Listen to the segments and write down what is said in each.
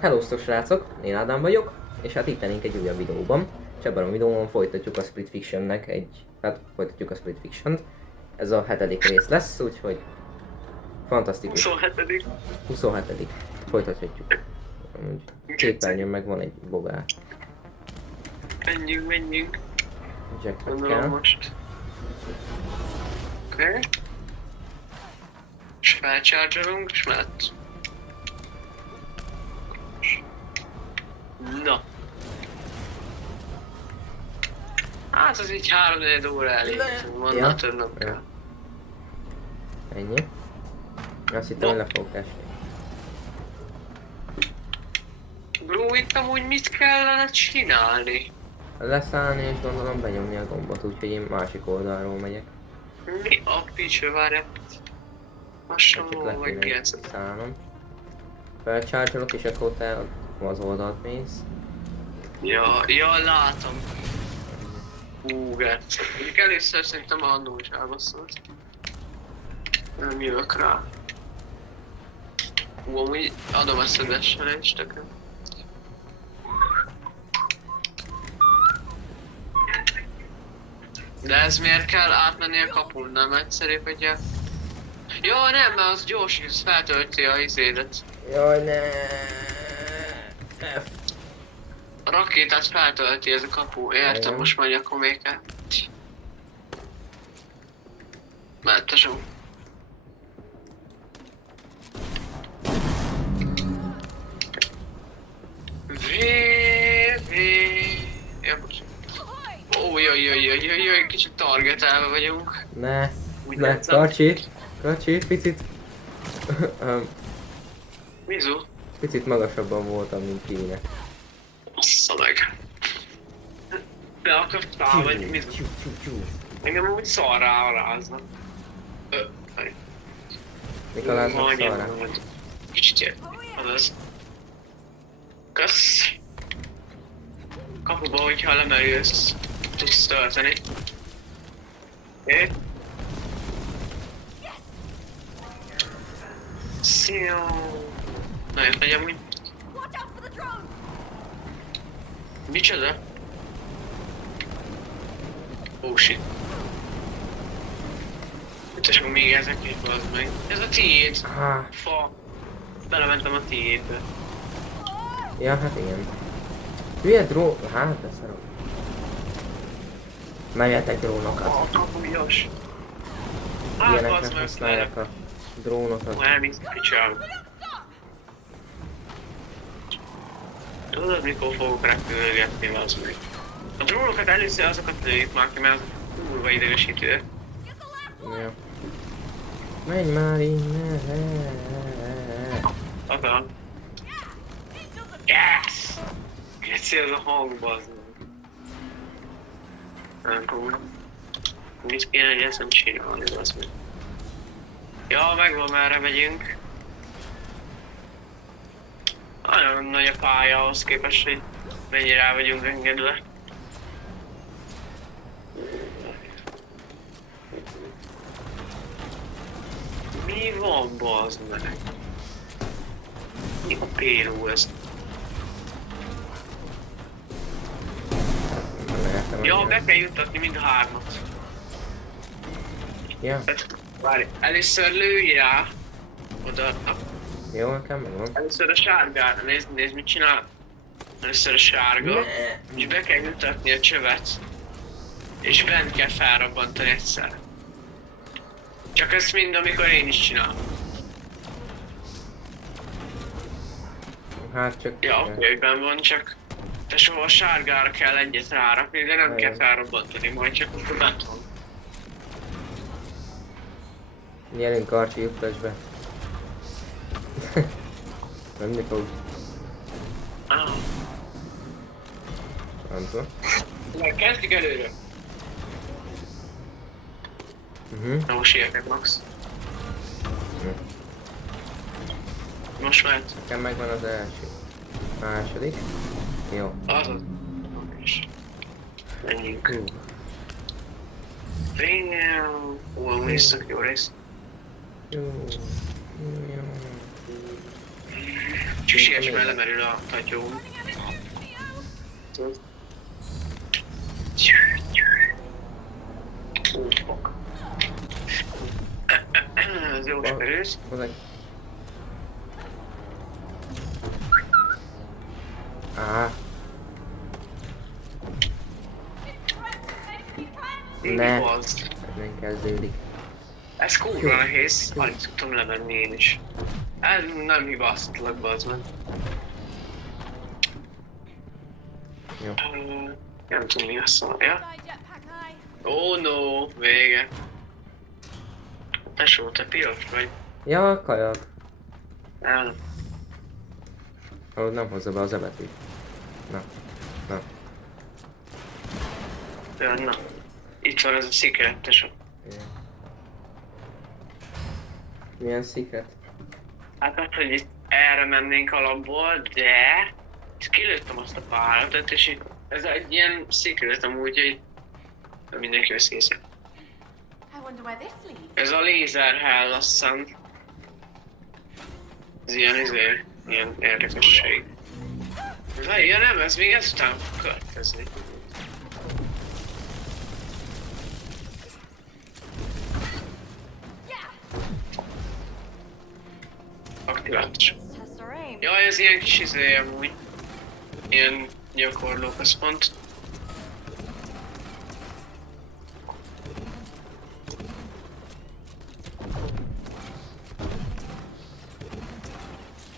Hello srácok, én Ádám vagyok, és hát itt lennénk egy újabb videóban, és ebben a videóban folytatjuk a Split Fictionnek folytatjuk a Split Fiction-t. Ez a 7. rész lesz, úgyhogy fantasztikus. 27. 27. Folytathatjuk. Amúgy képernyőn meg van egy bogár. Menjünk. Jackpot Gondolom kell. most. Oké. És felchargerunk, és mehet. Na. Hát az így 3-4 óra elég. Van, Ja. több nap kell. Ennyi. Azt hittem, hogy le fogok esni. Bro, itt amúgy mit kellene csinálni? Leszállni és gondolom benyomni a gombot, úgyhogy én másik oldalról megyek. Mi a picsa, várjál. Hasonló Csak le vagy kéne gecet. szállnom. Felcsárcsolok és akkor te az oldalt mész. Ja, látom. Gec. Mondjuk először szerintem annó is elbasszolt. Nem jövök rá. Amúgy adom ezt a desselést tökön. De ez miért kell átmenni a kapun? Nem egyszerűbb, hogy a... Ja, nem, mert az gyors, ez feltölti a izédet. Jaj, ne. F. A rakétát feltölti ez a kapu. Értem, Igen. most majd akkor még kell. Mert a zsó. Ja, bocs. Ó, jaj, kicsit targetelve vagyunk. Ne. Úgy Ne. látszom. Kacsi, picit. Mizu? Picit magasabban voltam, mint kéne. Bassza meg. Beakadtál, vagy mizu? Engem úgy szarrá ráznak. Mikor látnak szarra? Kicsit jön. Azaz. Kösz. Kapuba, hogyha lemerülsz, tudsz tölteni. Oké? Szia. Nagyon megy amúgy. Micsoda? Oh shit. Utasunk még ezek is, bazd meg. Ez a tiéd. Ah, Fa. Belementem a tiédbe. ja, hát igen. Hülye drón... Hát, de szarom. Menjetek drónokat. A kapujos. Hát, bazd Ilyeneknek meg, használják a drónokat. elmész a picsám. Tudod, mikor fogok repülgetni, bazd meg. A drónokat először azokat lőjük már ki, mert azok kurva idegesítőek. Ja. Menj már innen! Aha. Yes! Geci, ez a hang, bazd meg. Nem tudom. Mit kéne, hogy ezen csinálni, bazd meg. Ja, megvan, merre megyünk. Nagyon nagy a pálya ahhoz képest, hogy mennyire el vagyunk engedve. Mi van, bazd meg? Mi a péló ez? Mehettem Ja, annyira. be kell juttatni mind a hármat. Ja, Várj, először lőj rá. Oda. jó, nekem megvan. Először a sárgára, nézd mit csinál. Először a sárga, és be kell juttatni a csövet. És bent kell felrobbantani egyszer. Csak ezt mind, amikor én is csinálom. Hát csak... Ja, oké, hogy benn van, csak tesó, a sárgára kell egyet rárakni, de nem kell felrobbantani, majd csak akkor bent van. Gyerünk, Karcsi, juttasd be. Menni fog. Ah. Nem tudom. Kezdjük előre. Na most értek, Max. Most mehet. Nekem megvan az első. Második. Jó. Azaz. És menjünk. Hú. Ó, észak jó rész. Jó. Jó. siess, mert lemerül a tatyóm. Ez jó sikerült. Ne. Az. Nem kezdődik. Ez kurva nehéz, alig tudtam lemenni én is. Ez nem hibáztatlak be az meg. Jó. Nem tudom mi a szarja. Oh no, vége. Tesó, te piros vagy? Ja, kajak. Nem. Ahol nem hozza be az ebetűt. Na. Na. Itt van ez a secret, tesó. Milyen secret? Hát az, hogy itt erre mennénk alapból, de... kilőttem azt a páratot, és itt ez egy ilyen secret amúgy, hogy mindenki összkészül. Ez a laser hell, azt hiszem. Ez ilyen érdekesség. Ja nem, ez még ezután fog következni. Aktivátus. Jaj, ez ilyen kis amúgy. Ilyen gyakorlóközpont.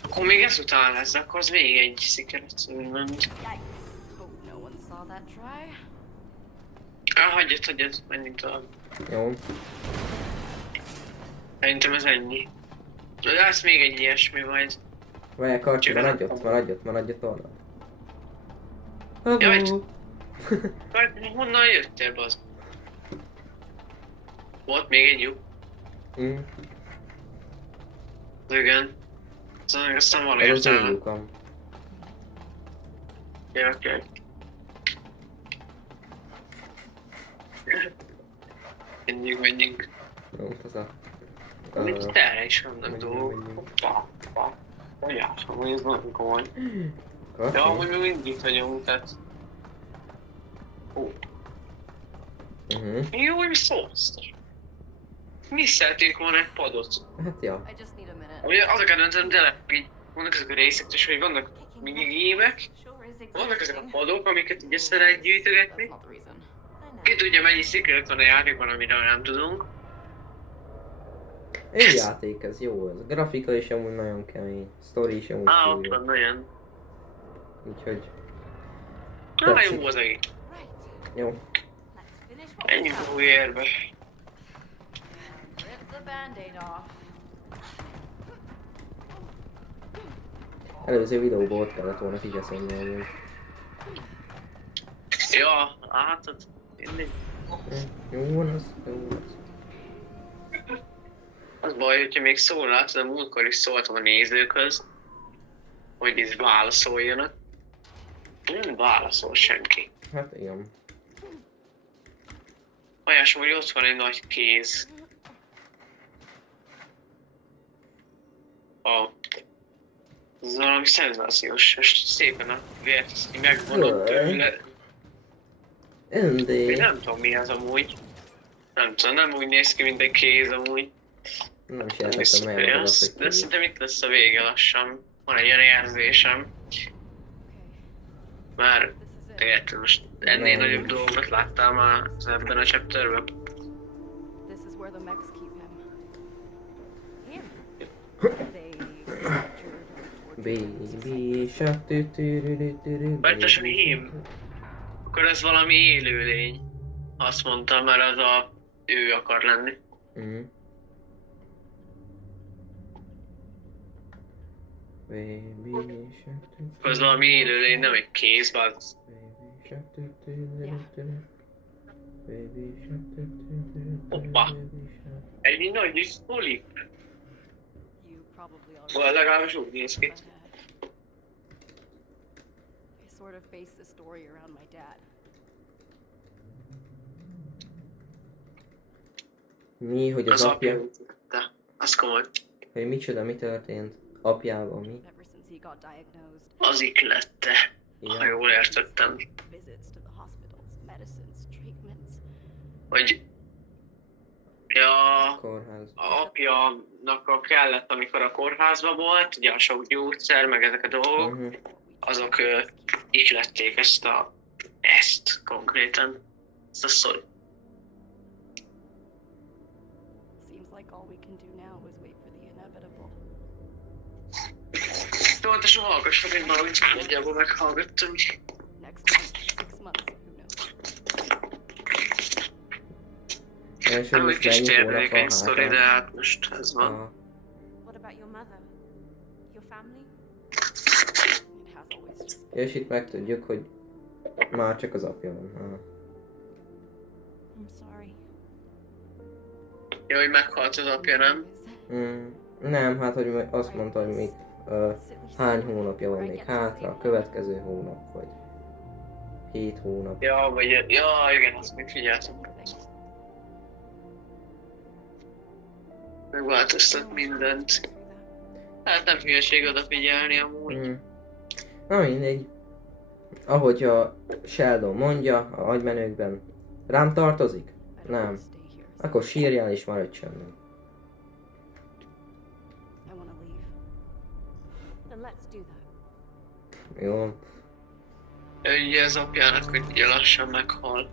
Akkor még ezután lesz, akkor az még egy szikelet, úgymond. Hagyjad, menjünk tovább. Jó. Szerintem ez ennyi. De lesz még egy ilyesmi majd. Várjál, Karcsi, maradj ott tovább. Jaj, honnan jöttél, bazd? Volt még egy lyuk. Igen. Aztán van Ez az én értelme. lyukam. Ja, oké. Menjünk. Jó, fasza. Itt erre is vannak menjünk, dolgok. menjünk. Hoppá. Olyás, amúgy ez nagyon komoly. Karcsi? Ja, amúgy még mindig itt vagyunk, tehát... Ó. Jó, hogy szólsz. Mi szeretnénk volna egy padot? Hát ja. Ugye az a kedvencem, tényleg így vannak ezek a részek, és hogy vannak minigémek, vannak ezek a padok, amiket így össze lehet gyűjtögetni. Ki tudja mennyi secret van a játékban, amiről nem tudunk. Egy játék, ez jó, ez a grafika is amúgy nagyon kemény, sztori is amúgy Ott jó. van olyan. Úgyhogy... Jó az egész. Jó. Ennyi új érbe. Előző videóból ott kellett volna figyelni amúgy. Ja, hát mindig. Jó van az, jó van az. Az baj, hogyha még szól, látod, de múltkor is szóltam a nézőkhöz, hogy is válaszoljanak. Nem válaszol senki. Hát igen. Olyas, hogy ott van egy nagy kéz. Ez valami szenzációs, és szépen a vért azt így megvonott tőle. Endé. Én nem tudom mi az amúgy. Nem tudom, nem úgy néz ki, mint egy kéz amúgy. Nem is értettem meg az, hogy de szerintem itt lesz a vége lassan. Van egy ilyen érzésem. Már érted, most ennél Nem. nagyobb dolgot láttál már ebben a chapterben. This is where the mechs keep him. They captured or tortured Baby shark tü-tü-rü-rü-tü-rü, Bajtosan baby hím. shark. Akkor ez valami élőlény. Azt mondtam, mert az ő akar lenni. Mhm. Baby shark Akkor ez valami élőlény, nem egy kéz, bár Baby shark tü-tü-rü-rü-tü-rü. Baby shark tü-tü-rü-rü-tü-rü, Hoppa. baby shark. egy nagy is szólik. you probably already Vagy legalábbis úgy néz ki. I sort of base the story around my dad. Mi, hogy az Az apja? apja. De, az komoly. Hogy micsoda, mi történt? Apjával mi? Ever since since he got diagnosed. Az iklette, ha Igen. jól értettem. Visits to the hospitals, medicines, treatments. Hogy... Ja, Kórház. a apjának kellett, amikor a kórházban volt, ugye a sok gyógyszer, meg ezek a dolgok, Mhm. azok ihlették ezt konkrétan, ezt a szót. Seems like all we can do now is wait for the inevitable. Szóval te soha hallgassak egy valahogy csak nagyjából meghallgattam. Next month, 6 months, who knows? És Nem, hogy egy most kis mennyi hónap termékeny van sztori, de hátra? hát most ez van. Ah, What about your mother? Your family? It has always just és itt megtudjuk, hogy már csak az apja van. Ah. I'm sorry. Jó, hogy meghalt az apja, nem? Nem, hát hogy azt mondta, hogy még hány hónapja van még hátra, a következő hónap, vagy 7 hónap. Ja, vagy... Ja, igen, azt még figyeltem. Megváltoztat mindent. Hát nem hülyeség odafigyelni amúgy. Na mindegy. Ahogy a Sheldon mondja a agymenőkben, rám tartozik? Nem. Akkor sírjál és maradj csendben. I want to leave. Then let's do that. Jó. Ugye az apjának, hogy ugye lassan meghal.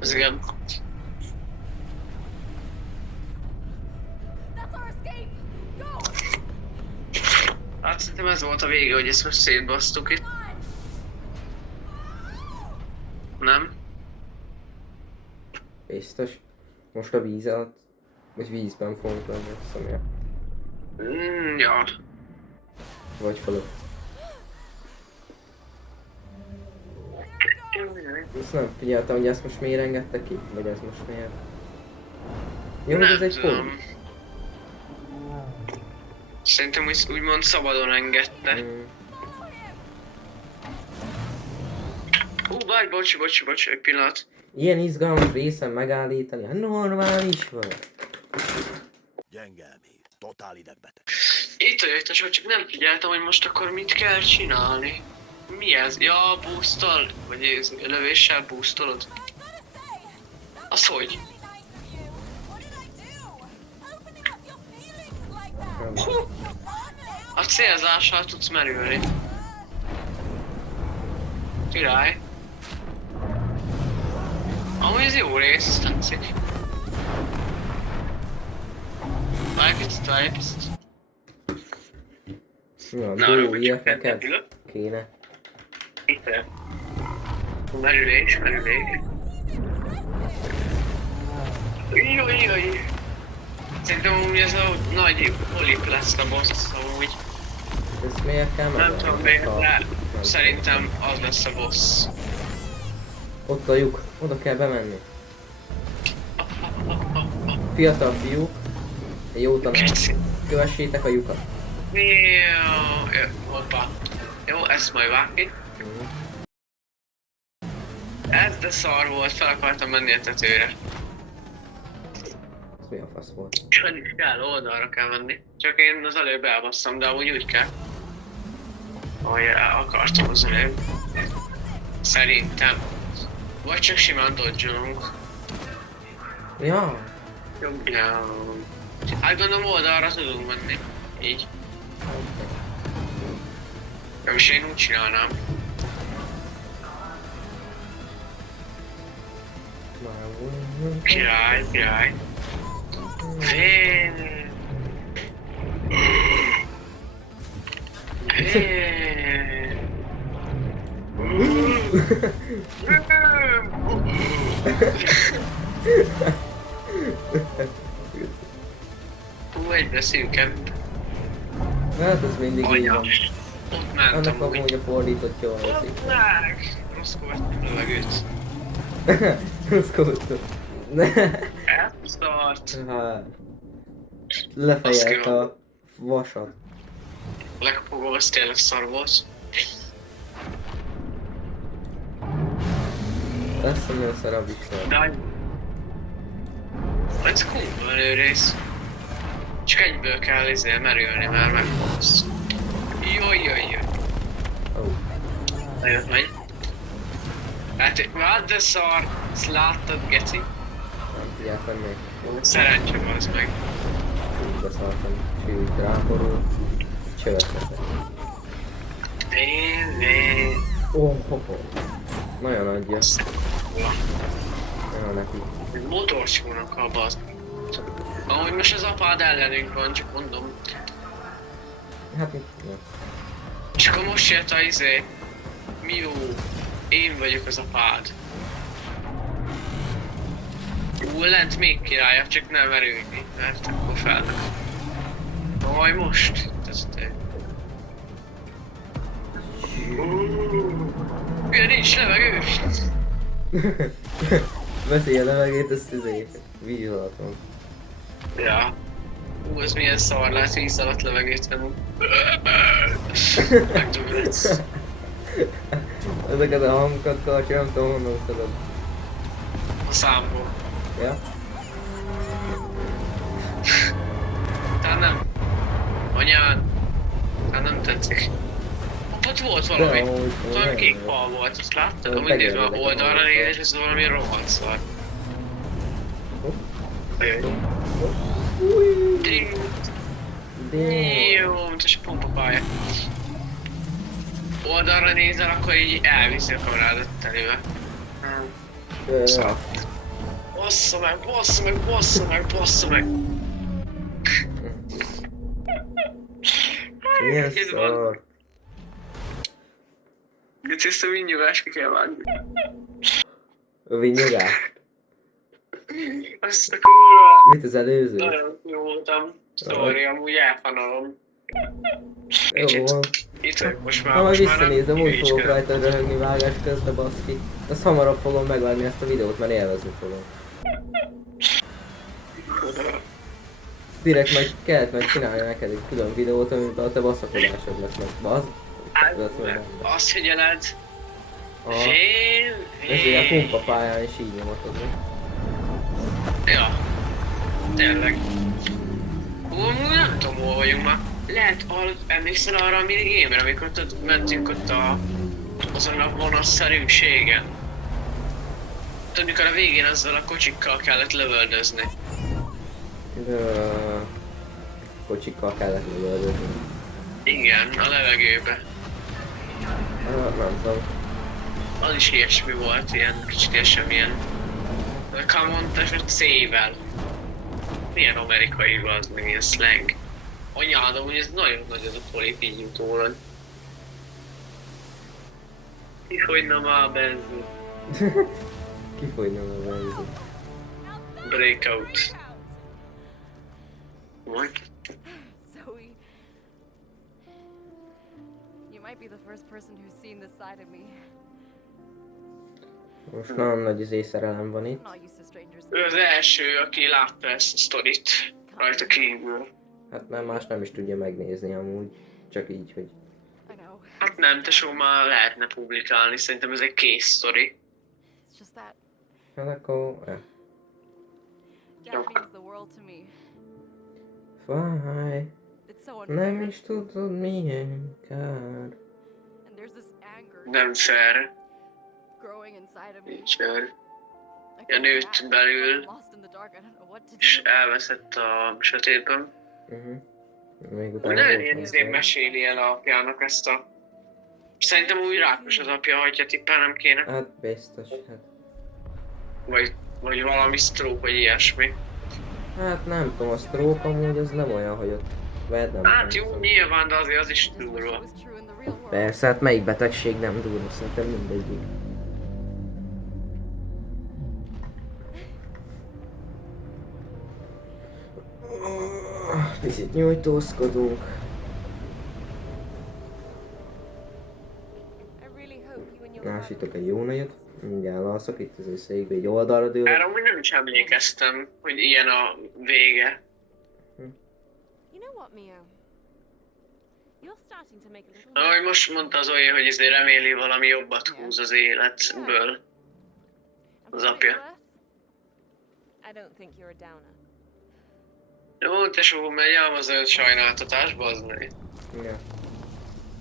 Ez igen. That's our escape! Go! Hát szerintem ez volt a vége, hogy ezt most szétbasztuk itt. Nem? Biztos. Most a víz alatt, vagy vízben fogunk lenni, azt hiszem, ja. Ja. Vagy fölött. Azt nem figyeltem, hogy ezt most miért engedte ki? Vagy ez most miért? Jó, hogy ez Nem egy tudom. pont. Szerintem úgymond szabadon engedte. Várj, bocs, egy pillanat. Ilyen izgalmas részen megállítani, hát normális vagy. Gyengelmény, totál idegbeteg. Itt a jöjtös, csak nem figyeltem, hogy most akkor mit kell csinálni. Mi ez? Ja, boostol? Vagy ez lövéssel boostolod? Az hogy? Hú! A célzással tudsz merülni. Király. Amúgy ez jó rész, ez tetszik. Várj egy picit. Ja, Na, bó, rögtön ilyeneket ülök. kéne. Itt. Merülés. Jaj. Szerintem amúgy ez a nagy polip lesz a boss amúgy. Ezt miért kell Nem megállni? tudom még, Ha- de nem szerintem az lesz a boss. tudom. Ott a lyuk, oda kell bemenni. Fiatal fiúk, egy jó tanács. Kövessétek a lyukat. Jó, hoppá. Jó, ezt majd vágni. Ez de szar volt, fel akartam menni a tetőre. Ez mi a fasz volt? Sajnos kell, oldalra kell menni. Csak én az előbb elbasszam, de amúgy úgy kell. Ahogy akartam az előbb. Szerintem. Vagy csak simán dodge-olunk. Ja, Jobb. Hát gondolom oldalra tudunk menni. Így. És én úgy csinálnám. Király. Vén. Hú, egyre szűkebb. hát ez mindig így van. Ott ment Annak amúgy. amúgy a fordítottja van az Ott meg! Rosszkort a levegőt. Ez kultúr. Elszart. Hát. Lefejelt a vasat. Lekapogom, az tényleg szar volt. Lesz a nagyon szarabb is lehet. De... Ez cool menő rész. Csak egyből kell merülni, mert meghalsz. Jaj. Oh. Nagyon megy. Hát, vádd de szar! Ezt láttad, geci? Nem tudják venni. Szerencse az meg. Úgy beszartam. Sűrűt ráporul. Csövet leszek. Tényleg. Oh. Nagyon adja. Nagyon neki. Motorcsónak a bazd. Ahogy most az apád ellenünk van, csak mondom. Hát mit? Ja. És akkor most jött a Mió, én vagyok az apád. Lent még királyabb, csak nem merülni, mert akkor fel. Majd most. Ez te. Ugye nincs levegő? Veszi a levegét, ezt víz alatt van. Ja. Ez milyen szar lehet víz alatt levegőt venni. Megdugratsz. Ezeket a hangokat Karcsi, nem tudom honnan szeded. A számból. Ja? Tehát nem. Anyád. Tehát nem tetszik. Ott volt valami. Valami kék fal volt, azt láttad? Amúgy nézve oldalra néz, ez valami rohadt szar. Jó, mint a pompapálya. Oldalra nézel, akkor így elviszi a kamerádat telébe. Bassza meg! Milyen szar. Itt ezt a vinnyugást ki kell vágni. A vinnyogás? Azt a kurva! Mit az előző? Nagyon jó voltam. Sorry, amúgy elfanalom. Jó van. Itt vagyok most már. Ha majd most már visszanézem, nem úgy fogok hülyéskedem. rajta röhögni vágás közben, baszki. Azt hamarabb fogom megvágni ezt a videót, mert élvezni fogom. Direkt majd kellett meg csinálni neked egy külön videót, amiben a te baszakodásod lesz meg. Basz? Lesz meg benne. Azt figyeled. Aha. Ezért a pumpapályán is így nyomatod meg. Ja. Tényleg. Amúgy nem tudom, hol vagyunk már. Lehet, emlékszel arra a minigame-re, amikor ott mentünk ott azon a vonatszerűségen? Tudod, mikor a végén azzal a kocsikkal kellett lövöldözni. Kocsikkal kellett lövöldözni. Igen, a levegőbe. Nem tudom. Az is ilyesmi volt, ilyen kicsit ilyesmi ilyen. Mondta, hogy C-vel. Milyen amerikai az, meg ilyen slang. Anyádom, hogy ez nagyon nagy az a polip így utólag. Kifogyna már a benzin. Kifogyna a benzin. Breakout. What? Zoe. You might be the first person who's seen this side of me. Most nagyon nagy szerelem van itt. I'm not used to strangers. Ő az első, aki látta ezt a sztorit rajta kívül. Hát mert más nem is tudja megnézni amúgy. Csak így, hogy... I know. Hát nem, tesó, már lehetne publikálni, szerintem ez egy kész sztori. It's just that Hát akkor... Dad means the world to me. Fáj. It's so unfair. Nem is tudod milyen kár. And there's this anger Nem fair. growing inside of me. Nincsen. I Ja, feel nőtt trapped, belül. I'm lost in the dark. I don't know what to És do. elveszett a sötétben. Még Úgy utána nagyon volt ilyen még izé egy. meséli el a apjának ezt a... Szerintem úgy rákos az apja, hogyha tippelnem kéne. Hát biztos, hát. Vagy valami stroke, vagy ilyesmi. Hát nem tudom, a stroke amúgy az nem olyan, hogy ott nem Hát jó, tudom. nyilván, de azért az is This was durva. always true in the real world. Persze, hát melyik betegség nem durva, szerintem mindegyik. Picit nyújtózkodunk. I really hope you and your Násítok egy jó nagyot. Mindjárt alszok itt az összeigbe, egy oldalra dőlök. Erre amúgy nem is emlékeztem, hogy ilyen a vége. You know what, Mio? You're starting to make a little. Ahogy most mondta az olyan, hogy ezért reméli valami jobbat húz az életből. And az for what apja. it's worth, I don't think you're a downer. Jó, tesó, megyem az zöld sajnáltatás, bazd meg. Ja.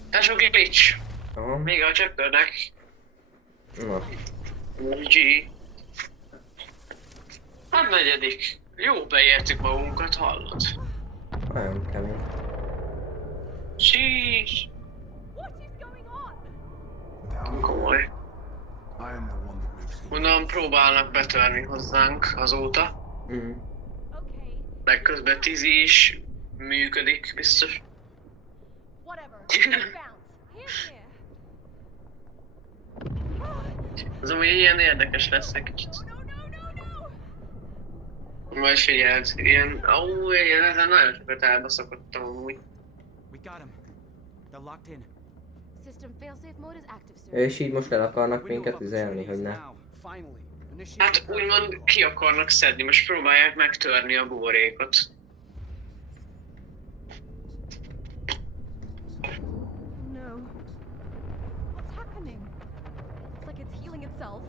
Tesó glitch. Aha. Még a csöpörnek. Na. G. Hát negyedik. Jó beértük magunkat, hallod? Nagyon kemény. Sheesh. What is going on? Komoly. I am the one that makes the Mondom, próbálnak betörni hozzánk azóta. Mhm. Okay, Meg közben Tizi is működik, biztos. whatever. Bounce. Here. Az amúgy ilyen érdekes lesz egy kicsit. No, no, no, no! Majd figyeld, ilyen ezen nagyon sokat elbaszakadtam amúgy. We got him. They're locked in. System failsafe mode is active, sir. És így most el akarnak minket üzelni, hogy ne. Hát úgymond ki akarnak szedni, most próbálják megtörni a buborékot. No. What's happening? It's like it's healing itself.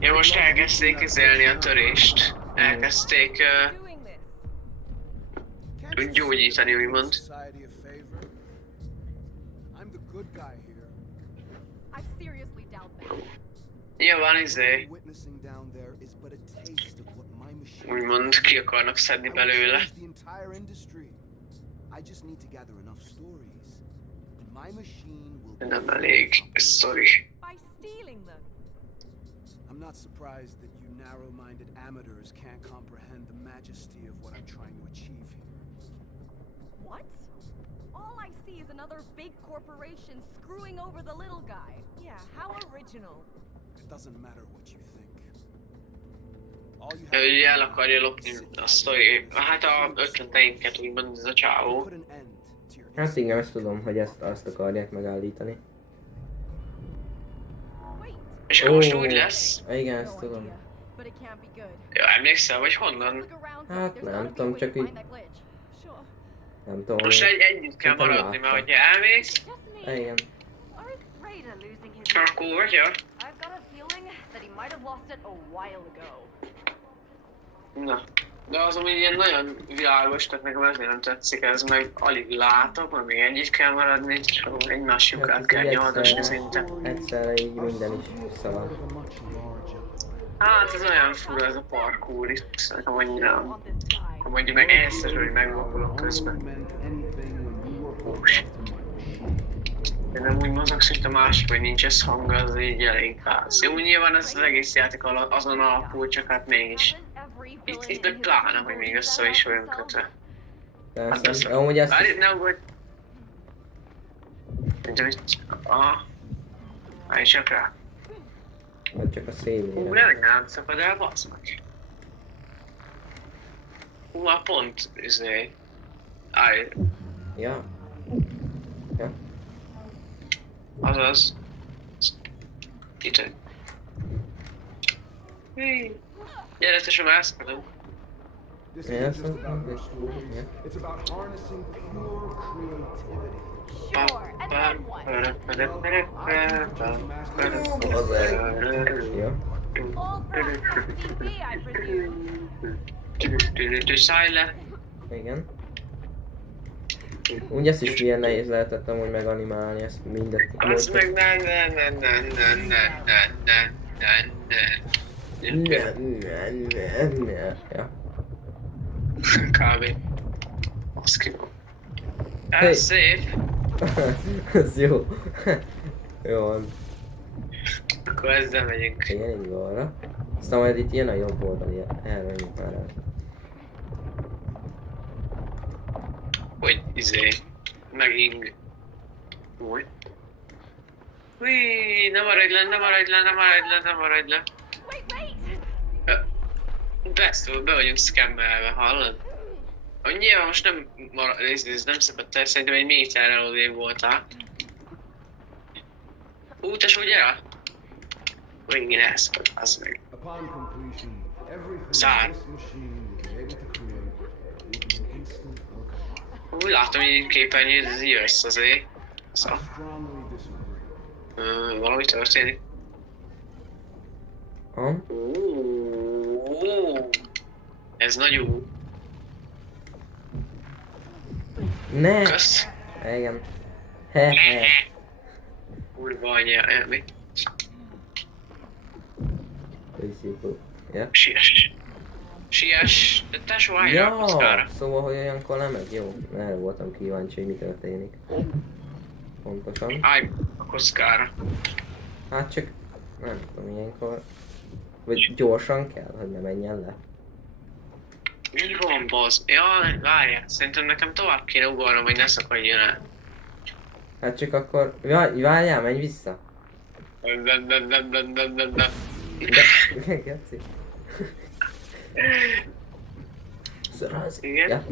Ja, most elkezdték kezelni a törést. Elkezdték Doing this. gyógyítani, úgymond. society a favor. I'm the good guy here. I seriously doubt that. Nyilván What izé, you're witnessing down there is but a taste of what my machine úgymond ki akarnak szedni belőle. change the entire industry. I just need to gather enough stories. And my machine will be Nem elég sztori. By stealing them. I'm not surprised that you narrow-minded amateurs can't comprehend the majesty of what I'm trying to achieve here. What? All I see is another big corporation screwing over the little guy. Yeah, how original. It doesn't matter what you think. All you Ő el do akarja lopni is sit a back sztori, and hát a ötleteinket úgymond ez a csávó. put an end to your Hát igen, azt tudom, hogy azt akarják megállítani. Wait. És akkor most úgy lesz. Igen, ezt No tudom. idea, but it can't be good. Ja, emlékszel, vagy honnan? Look around, Hát there's nem gotta be a tudom, way csak to így- find that glitch. Sure. Nem tudom. Most együtt kell Szerintem maradni, mert láttam. hogyha elmész, Just me. Igen. Or is Raider losing his akkor vagy ja. I've got a feeling that he might have lost it a while ago. Na. De az amúgy ilyen nagyon világos, tehát nekem ezért nem tetszik ez, meg alig látok, mert még együtt kell maradni, és egymás Hát lyukát ez kell így nyomodosni szinte. egyszerre így minden is szalad. Hát ez olyan fura ez a parkour itt, nekem annyira, On this guy. ha mondjuk meg egyszer, hogy megvakulok közben. De nem úgy mozogsz, hogy a másik, hogy nincs ez hang, az így elég gáz. Jó, nyilván ez az egész játék azon alapul, csak hát mégis. Itt meg pláne, hogy még össze is olyan kötve. Persze. Amúgy ezt Várj, is, nem volt. De mit? Aha. Állj csak rá. vagy csak a Hú, szélére. nem szakad el, bassz meg. Hú, már pont, állj, Ja. Ja. azaz. Itt. Gyere, te sem elszakadom. This Yeah, isn't just something about your good. stories. Yeah. It's about harnessing pure creativity. Sure, and then what? Ja. All that FTP, I presume. Szállj le! Igen. Úgy ezt is milyen nehéz lehetett amúgy meganimálni ezt mindet. Az meg ne. Ja. Kb. Az ki van. Hey. Ez szép. Ez jó. Jó van. Akkor ezzel megyünk. Igen, így balra. Aztán majd itt jön a jobb oldali, elmenjünk már el. Hogy meging. Úgy. Húj, ne maradj le. Wait, wait! Be vagyunk scammelve, hallod? Nyilván most nem nem szabad te, szerintem egy méterrel odébb voltál. Tesó, gyere! Megint elszakad, az meg. Upon completion, everything Szár. this machine will be able to create will be an instant look. Úgy látom, hogy így képernyőd, ez jössz azért. I Szóval, strongly disagree. valami történik. Ha? Ez nagyon... Ne! Kösz. Igen. Hehe. Kurva anyja, elmi. Köszönjük. Ja. Siess. Siess. De te soha állj a kockára. Szóval, hogy olyankor nem meg jó. Erre voltam kíváncsi, hogy mi történik. Pontosan. Állj a kockára. Hát csak nem tudom, ilyenkor... Vagy gyorsan kell, hogy ne menjen le. Mi van, bazd? Ja, várjál. Szerintem nekem tovább kéne ugornom, hogy ne szakadjon el. Hát csak akkor... Várjál, menj vissza! De... Geci. Szaraz. Igen? Ja.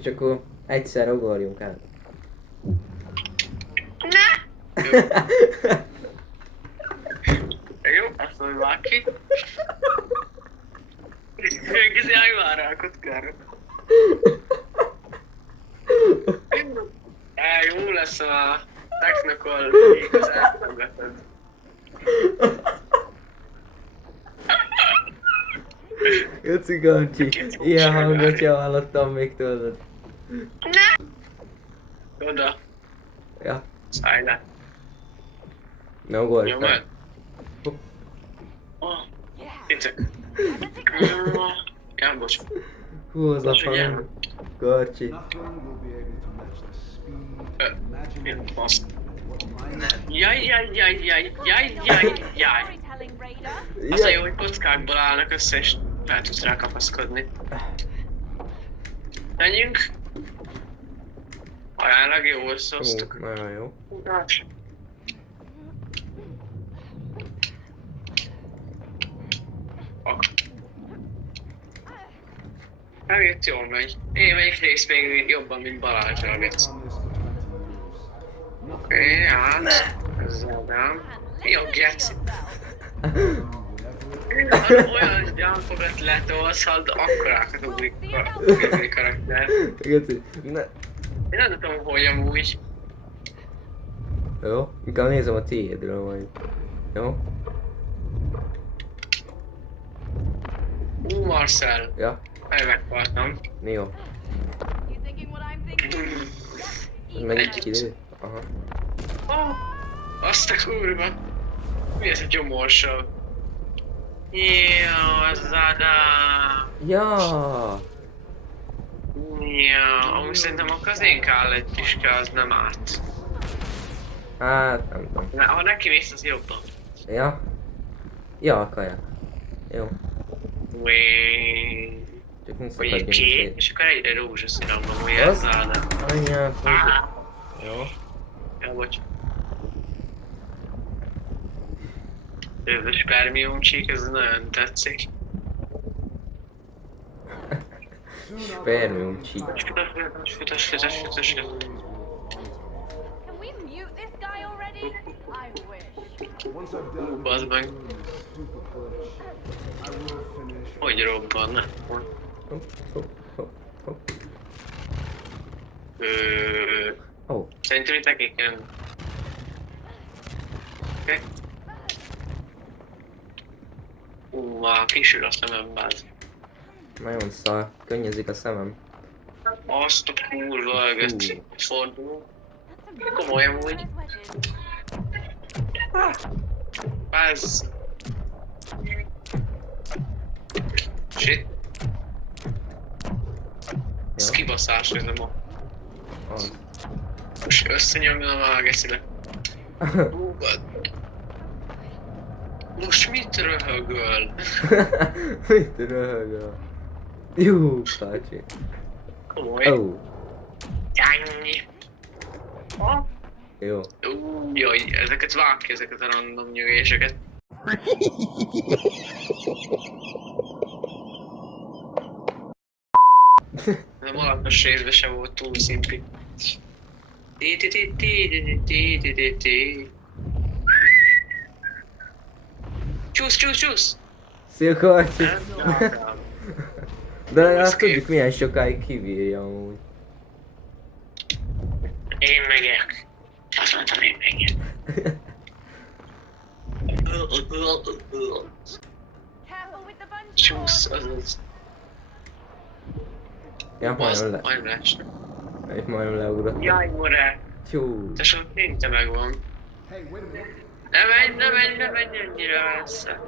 És akkor egyszer ugorjunk át. Jó, azt mondja valaki. Megkérdezi, állj már rá a kockára. Jó lesz a technical igazán fogatod. Geci Gancsi, ilyen hangot sem hallottam még tőled. Oda, Ja, szállj le. ne ugorj Jó, fel. mert... Itt. Ja, bocs. Hú, az a Most ugye? hang. Garcsi. Nothing will be able to match the speed, Milyen imagination, fasz. what my Jaj. Storytelling Raider. Az a jó, hogy kockákból állnak össze, és fel tudsz rá kapaszkodni. Menjünk. Aránylag jó összehoztuk. Hú, nagyon jó. Megint jól megy. Én melyik rész még jobban, mint Balázsra, vicc. on this for 20 years. Oké, hát. Ez Ádám. Jó, geci. Olyan gyámfogat letolsz, hadd akkorákat ugrik a karakter. Geci, ne. Én nem tudom, hogy amúgy. Jó, inkább nézem a tiédről majd. Jó? Marcel. Ja, Meghaltam. jó. You thinking what I'm thinking? Ez melyik idő? Aha. Azt a kurva. Mi ez a gyomorsav? Jaj, az Ádám. Ja! Ja, amúgy szerintem akkor az én kell egy piska, az nem árt. Hát, nem tudom. Ha neki mész, az jobban. Ja? Ja, a kajak. Jó. Wéééé. Csak nem Vagy egy szakadjunk két, szét. és akkor egyre rózsaszínabb, amúgy Az? ez Ádám. Anyám, Jó. Ja, bocs. Ez a spermium csík, ez nagyon tetszik. spermium csík. Futas. Can we mute this guy already? I wish. Once I've done Bazd meg. this stupid push, I will finish. Hogy robbanna? Hopp, hopp, hopp, hopp. Ó, Szerintem itt nekik nem. Oké. Már kisül a szemem, báz. nagyon szar. Könnyezik a szemem. Azt a kurva ögöt fordul. Komolyan úgy. Ez... Shit. Ez Ja, kibaszás, ez nem a... az. Most összenyomja a mágeszileg. Most mit röhögöl? Mit röhögöl? Jó, Kácsi. Komoly. Ó, Jányi. jó. Jaj, ezeket vág ki, ezeket a random nyögéseket. Nem alapos részben sem volt túl szimpi. Csúsz! Szia, Kácsi. Nem? De legalább Ez tudjuk milyen sokáig kivírja amúgy. Én megyek. Azt mondtam, én megyek. Careful with the bungee Csúsz, cord. azaz. Ja, majdnem Majdnem leestem. majdnem leugrottam. Jaj, more! Tyú. Te sok szinte megvan. Hey, wait a minute. Ne menj ennyire messze.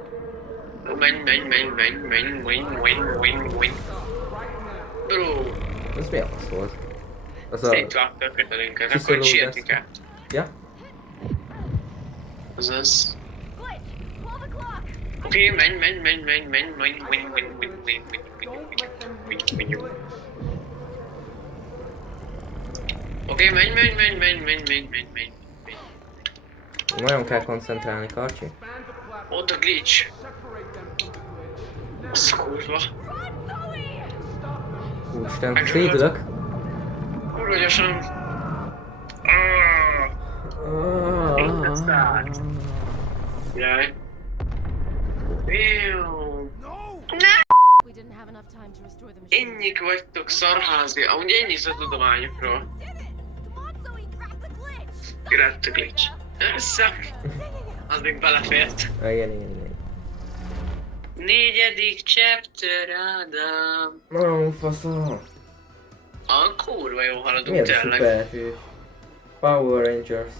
Menj. Bro, Ez mi a fasz volt? Az a... szétvágta a kötelünket, akkor Csiszolódás. sietni kell. Ja? Azaz. Glitch! 12 o'clock! Oké, menj. Oké, menj. Nagyon kell koncentrálni, Karcsi. Ott a glitch. Az kurva. Úristen, szédülök. Kurva gyorsan. Jaj. Jó. We didn't have enough time to restore the machine. Ennyik vagytok szarházi. Amúgy ennyit a tudományokról. Did it! Come on, Zoe, grab the glitch! Grab the glitch. Össze. Az még belefért. Igen. Negyedik chapter, Ádám. Nagyon faszom. Kurva jó Mi haladunk ez a tényleg. szuperhős? Power Rangers.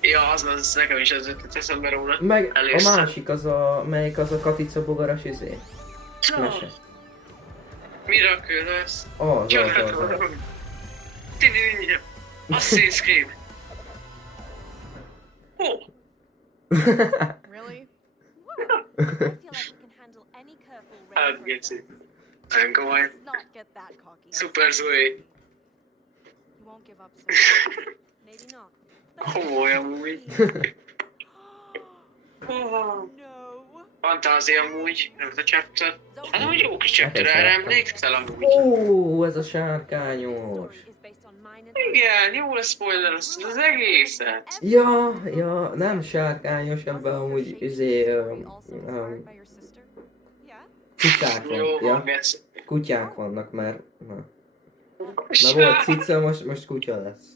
Ja, az nekem is ez jutott eszembe róla. Meg a Először. másik az a... Melyik az a Katica bogaras izé? Mese. Miraculous. Az. Tini, Assassin's Creed. Really? Wow. I feel like we can handle any curveball Hát, ready. geci. Nem komoly. Let's not get that cocky. Super Zoe. You won't give up, Zoe. Maybe not. Komoly amúgy. No. Fantázia amúgy, ez a chapter. Hát amúgy jó kis chapter, Hát ez erre láttam. emlékszel amúgy? Ó, ez a sárkányos. Is based on mine and Igen, jó lesz spoiler az egészet. Ja, nem sárkányos, ebben amúgy izé... also inspired by your sister? Yeah. Cicák Jó van, van, ja? geci. Kutyák vannak, mert... Na. Már volt cica, most kutya lesz.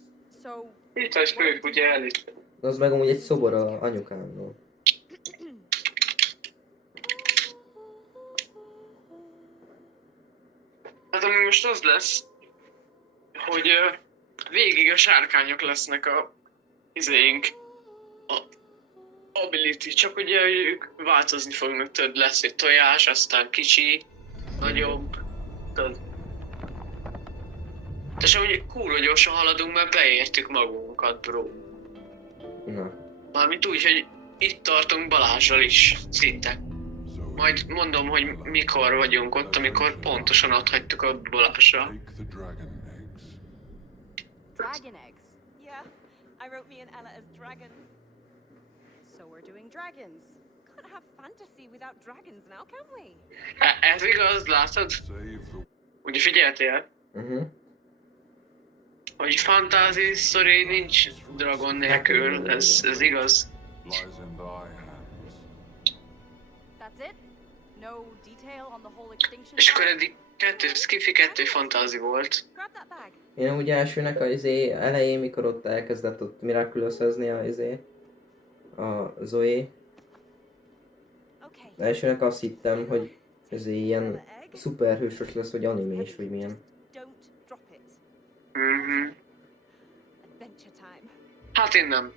So, Itt vagy kőkutya előtt. Az meg amúgy egy szobor a anyukámról. Hát ami most az lesz, hogy végig a sárkányok lesznek a izéink, a ability, csak ugye ők változni fognak, tudod, lesz egy tojás, aztán kicsi, nagyobb, tudod. És amúgy kurva gyorsan haladunk, mert beértük magunkat, bro. Na. Mármint úgy, hogy itt tartunk Balázsral is, szinte. Majd mondom, hogy mikor vagyunk ott, amikor pontosan ott hagytuk a Balázsra. Take the dragon eggs. dragon eggs. Yeah, I wrote me and Ella as dragons. So we're doing dragons. Can't have fantasy without dragons now, can we? Ez igaz, látod? Save the Ugye figyeltél? Hogy fantasy story nincs dragon nélkül, ez igaz. lies in thy hands. That's it? No detail on the whole extinction? És akkor part? eddig Skiffy 2 fantasy volt. Grab that bag. Én úgy elsőnek az izé elején, mikor ott elkezdett ott Miraculous-özni a izé, a Zoe. Okay. Elsőnek azt hittem, hogy izé ilyen szuperhősös lesz, vagy animés, vagy milyen. Don't drop it. Mhm. Adventure time. Hát én nem.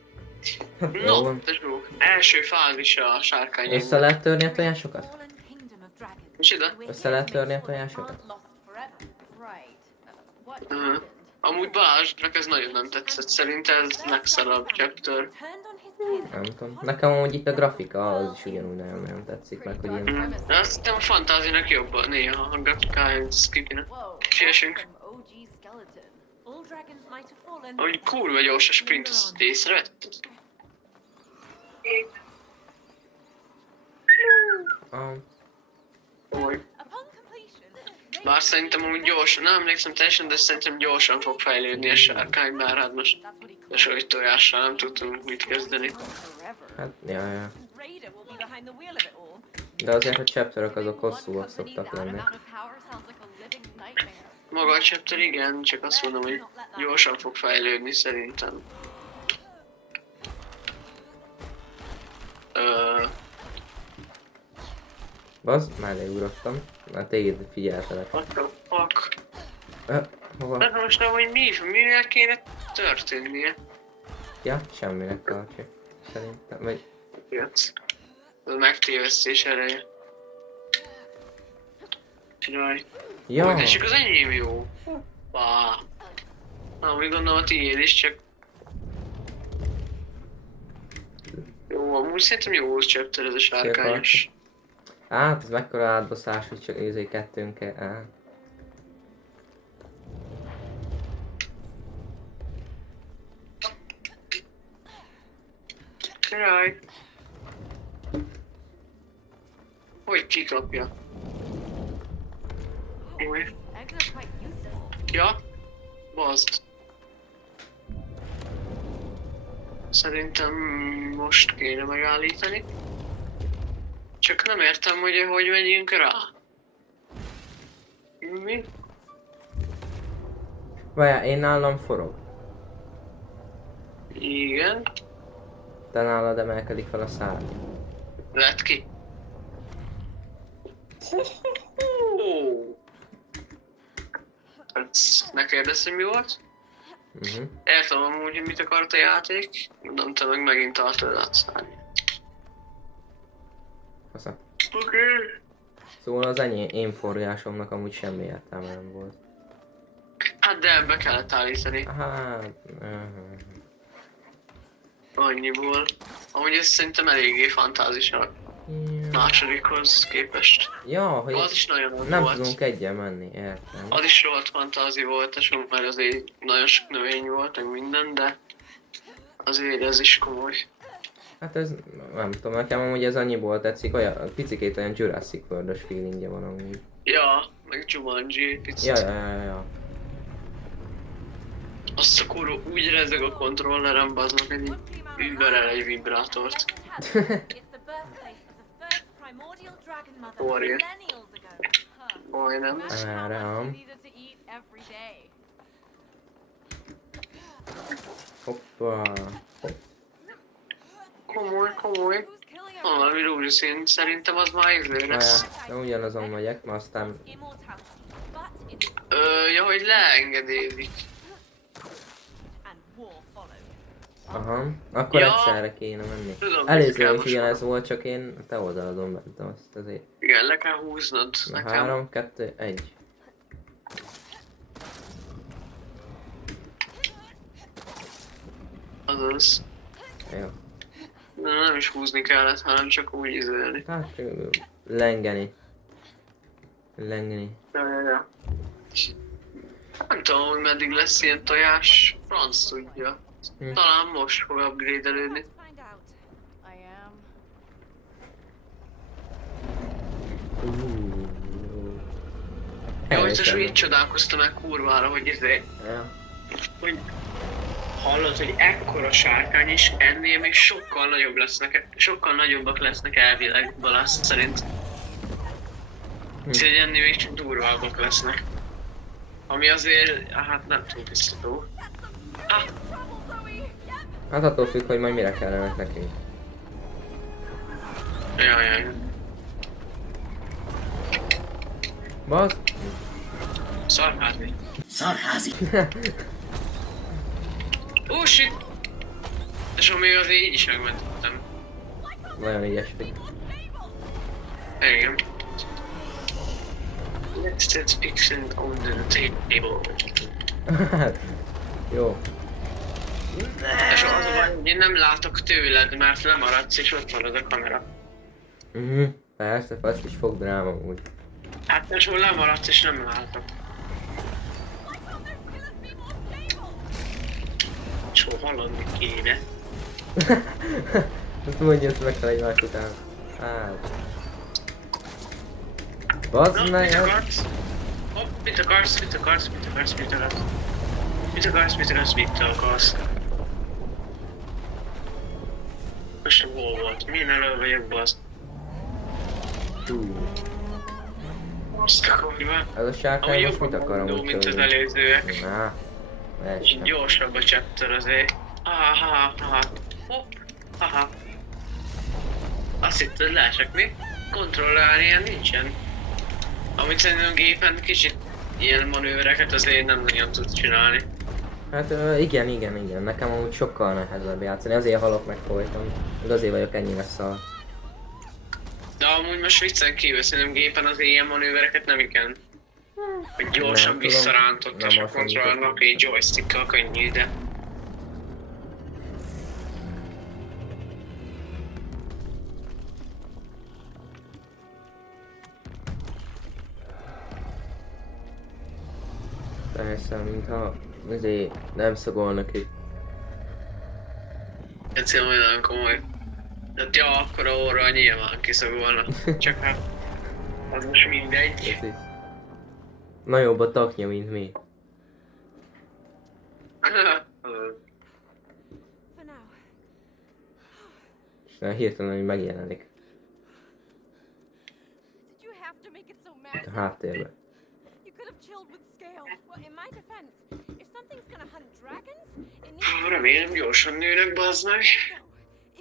Hát jó No, van. tesó. Első fázisa a sárkány. Össze lehet törni a tojásokat? Fallen kingdom of dragons. Micsoda? Össze lehet törni a tojásokat? Aren't lost forever. Right. What Mhm. happened? Amúgy Balázsnak ez nagyon nem tetszett, szerinte ez legszarabb chapter. Turned on his pin. Nem tudom. Nekem amúgy itt a grafika az is ugyanúgy nagyon tetszik, meg hogy ilyen... Mhm. De azt hiszem a fantázinak jobb néha a grafikája Skippynek. Whoa. Siessünk. Awesome OG skeleton. All dragons might have fallen. Ahogy kurva gyors a sprint, azt észrevetted? Oly. Upon completion, Bár szerintem amúgy gyorsan, nem emlékszem teljesen, de szerintem gyorsan fog fejlődni a sárkány, bár hát most that's what he a soj tojással nem tudtunk mit kezdeni. forever. Hát, ja. Raider will be behind the wheel of it all. De azért a chapterok azok One hosszúak company szoktak that lenni. amount of power sounds like a living nightmare. Maga a chapter igen, csak azt mondom, hogy gyorsan fog fejlődni szerintem. Bazd, mellé ugrottam. Már téged figyeltelek. What the fuck? Fuck. Hova? Hát most amúgy mivel kéne történnie? Ja, semminek tartja. Szerintem, vagy... Jött. Ez megtévesztés ereje. Jaj. Ja, De csak az enyém jó. Bá. Na, úgy gondolom a tiéd is, csak... Jó, amúgy szerintem jó chapter ez a sárkányos. hát ez mekkora átbaszás, hogy csak őzé kettőnk kell. Jaj. Hogy kikapja? Új. Eggs are quite useful. Ja? Bazd. Szerintem most kéne megállítani. Csak nem értem, hogy megyünk rá. Mi? Várjál, én nálam forog. Igen. Te nálad emelkedik fel a szárny. Lett ki. Hát, ne kérdezz, hogy mi volt? Értem amúgy, hogy mit akart a játék. Nem te meg megint tartod át szárny. Fasza. Oké. Szóval az én forgásomnak amúgy semmi értelme nem volt. Hát de be kellett állítani. Hát... Annyiból. Amúgy ez szerintem eléggé fantázisak. Másodikhoz képest. Ja, hogy Az is nagyon nagy nem volt. tudunk egyen menni, értem. Az is rohadt fantázi volt, és mert azért nagyon sok növény volt, meg minden, de azért ez is komoly. Hát ez, nem tudom, nekem amúgy ez annyiból tetszik, olyan picikét olyan Jurassic World-os feelingje van amúgy. Ja, meg Jumanji picit. Ja. Azt a kurva úgy rezeg a kontrollerem, bazd meg, hogy überel egy vibrátort. It's the birthplace of the first primordial dragon mother Warrior. millennials ago. Huh. Majdnem. Imagine how much Áram. they needed to eat every day. Hoppa. Komoly. Who's killing Ah, valami rózsaszín, szerintem az már izé lesz. De ugyanazon megyek, ma aztán... immortality, but it is Ja, hogy leengedélik. and war followed. Aha, akkor Ja. egyszerre kéne menni. Tudom, Először kell is most ugyanez már. volt, csak én a te oldaladon mentem azt azért. Igen, le kell húznod Na, nekem. 3, 2, 1. Azaz. Jó. Nem is húzni kellett, hanem csak úgy izélni. Hát, lengeni. Ja. Nem tudom, hogy meddig lesz ilyen tojás, franc tudja. Talán most fog upgrade-elődni. Let's find out. I am. Jó, hogy így csodálkoztam el kurvára, hogy Ja. hogy hallod, hogy ekkora sárkány is, ennél még sokkal nagyobbak lesznek elvileg Balázs szerint. Úgyhogy ennél még csak durvábbak lesznek. Ami azért, hát nem túl biztató. Hát attól függ, hogy majd mire kellenek nekünk. Jaj. Bazd! Szarházi. Ó, shit! És még azért így is megmentettem. Nagyon ügyes vagy. Igen. Let's fix it on the table. Jó. És az a baj, hogy én nem látok tőled, mert lemaradsz és ott marad a kamera. Persze, azt is fog dráma úgy. Hát most lemaradsz és nem látok. Soha hallani kéne. Azt mondja, ezt meg kell egymás után. Hát. Bazd Na, meg! mit akarsz? Hopp, mit akarsz? Most hol volt? Milyen elő vagyok, bazd? Azt a kurva. Ez a Ami sárkány most mit jobban akarom mondó, úgy mint az tőle? előzőek. Na, És ezt gyorsabb a chapter azért. Hopp, haha. Azt hitted, leesek mi? Kontrollálni ilyen nincsen. Amit szerintem gépen kicsit ilyen manővereket azért nem nagyon tud csinálni. Hát igen. Nekem amúgy sokkal nehezebb játszani, azért halok meg folyton. De azért vagyok ennyire szar. De amúgy most viccen kívül, szerintem gépen az ilyen manővereket nem igen. Hogy gyorsan Nem tudom. visszarántott és Nem a azt kontrollernak mondjuk. egy joystickkal könnyű, de... Persze, mintha azért nem szagolnak itt. Ez olyan komoly. De ja, akkora óra nyilván kiszagolna. Csak hát... Az most mindegy. Köszi. Nagyobb a taknya, mint mi. For now. És nem hirtelen, hogy megjelenik Did you have to make it so a massive? háttérben. You could have chilled with scale. Well, in my defense, if something's gonna hunt dragons, it needs to Remélem gyorsan nőnek, bazd meg. go.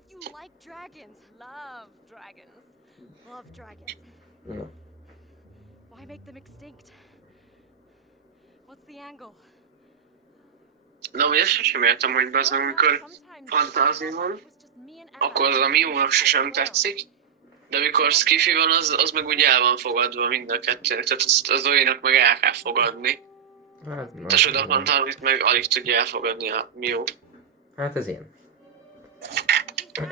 If you like dragons, love dragons. Na. Why make them extinct? What's the angle? Na, ugye ezt sem értem, hogy bazd meg, amikor fantázi van, akkor az a Miónak sosem tetszik. De amikor skifi van, az meg úgy el van fogadva mind a kettőnek, tehát az Zoe-nak meg el kell fogadni. Hát, na, És oda fantázit meg alig tudja elfogadni a Mió. hát ez ilyen.